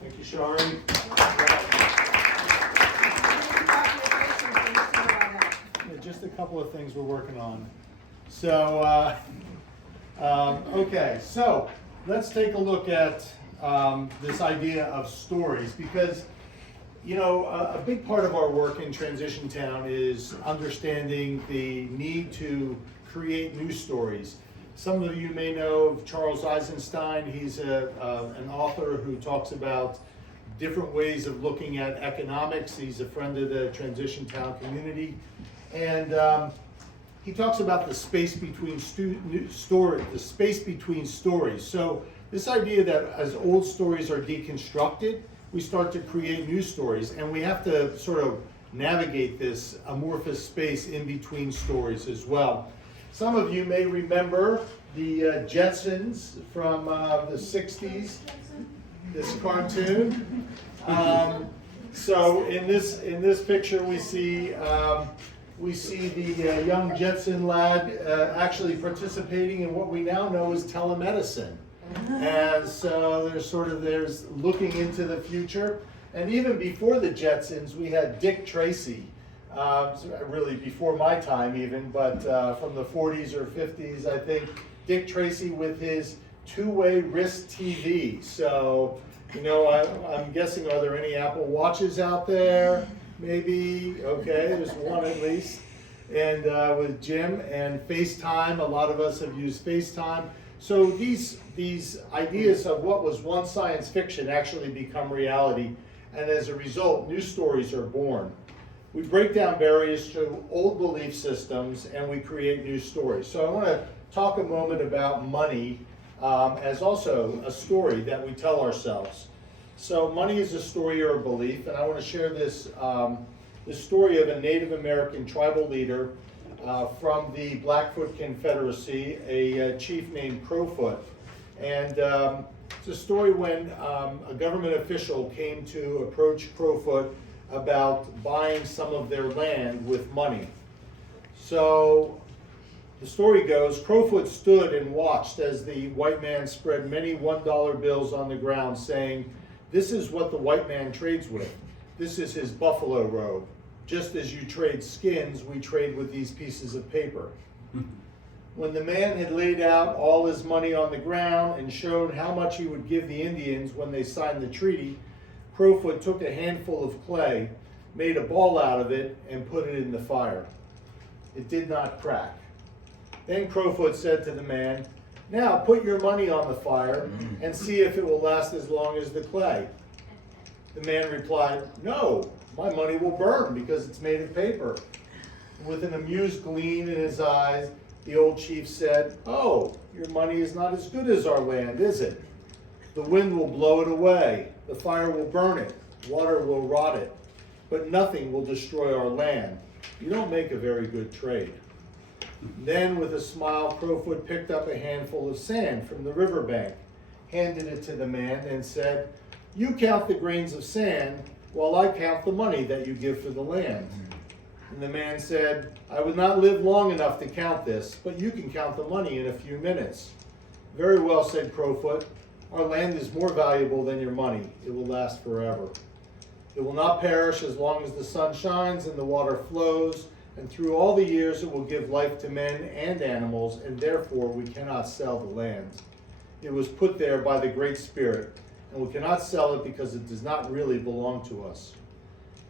Thank you, Shari. Just a couple of things we're working on. So, okay, so let's take a look at this idea of stories, because, you know, a big part of our work in Transition Town is understanding the need to create news stories. Some of you may know of Charles Eisenstein. He's an author who talks about different ways of looking at economics. He's a friend of the Transition Town community. And he talks about the space between stories. So this idea that as old stories are deconstructed, we start to create new stories, and we have to sort of navigate this amorphous space in between stories as well. Some of you may remember the Jetsons from the 60s, this cartoon. So in this picture we see the young Jetson lad actually participating in what we now know as telemedicine. And so there's looking into the future. And even before the Jetsons, we had Dick Tracy, really before my time even, but from the 40s or 50s, I think, Dick Tracy with his two-way wrist TV. So, you know, I'm guessing, are there any Apple Watches out there? Maybe, okay, there's one at least. And with Jim and FaceTime, a lot of us have used FaceTime. So these ideas of what was once science fiction actually become reality, and as a result, new stories are born. We break down barriers to old belief systems and we create new stories. So I want to talk a moment about money as also a story that we tell ourselves. So money is a story or a belief, and I want to share this story of a Native American tribal leader from the Blackfoot Confederacy, a chief named Crowfoot. And it's a story when a government official came to approach Crowfoot about buying some of their land with money. So the story goes, Crowfoot stood and watched as the white man spread many $1 bills on the ground, saying, "This is what the white man trades with. This is his buffalo robe. Just as you trade skins, we trade with these pieces of paper." When the man had laid out all his money on the ground and showed how much he would give the Indians when they signed the treaty, Crowfoot took a handful of clay, made a ball out of it, and put it in the fire. It did not crack. Then Crowfoot said to the man, Now put your money on the fire and see if it will last as long as the clay. The man replied, no, my money will burn because it's made of paper. With an amused gleam in his eyes, the old chief said, oh, your money is not as good as our land, is it? The wind will blow it away, the fire will burn it, water will rot it, but nothing will destroy our land. You don't make a very good trade. Then, with a smile, Crowfoot picked up a handful of sand from the riverbank, handed it to the man, and said, you count the grains of sand while I count the money that you give for the land. And the man said, I would not live long enough to count this, but you can count the money in a few minutes. Very well, said Crowfoot. Our land is more valuable than your money. It will last forever. It will not perish as long as the sun shines and the water flows, and through all the years it will give life to men and animals, and therefore we cannot sell the land. It was put there by the Great Spirit, and we cannot sell it because it does not really belong to us.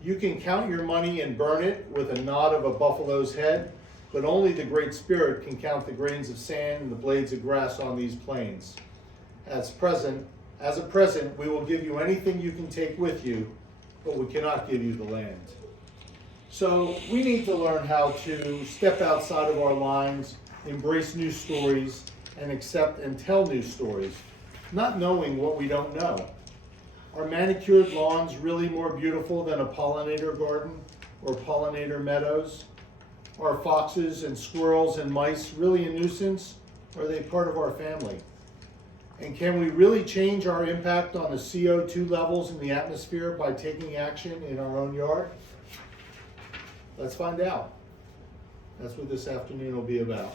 You can count your money and burn it with a nod of a buffalo's head, but only the Great Spirit can count the grains of sand and the blades of grass on these plains. As a present, we will give you anything you can take with you, but we cannot give you the land. So we need to learn how to step outside of our lines, embrace new stories, and accept and tell new stories, not knowing what we don't know. Are manicured lawns really more beautiful than a pollinator garden or pollinator meadows? Are foxes and squirrels and mice really a nuisance? Or are they part of our family? And can we really change our impact on the CO2 levels in the atmosphere by taking action in our own yard? Let's find out. That's what this afternoon will be about.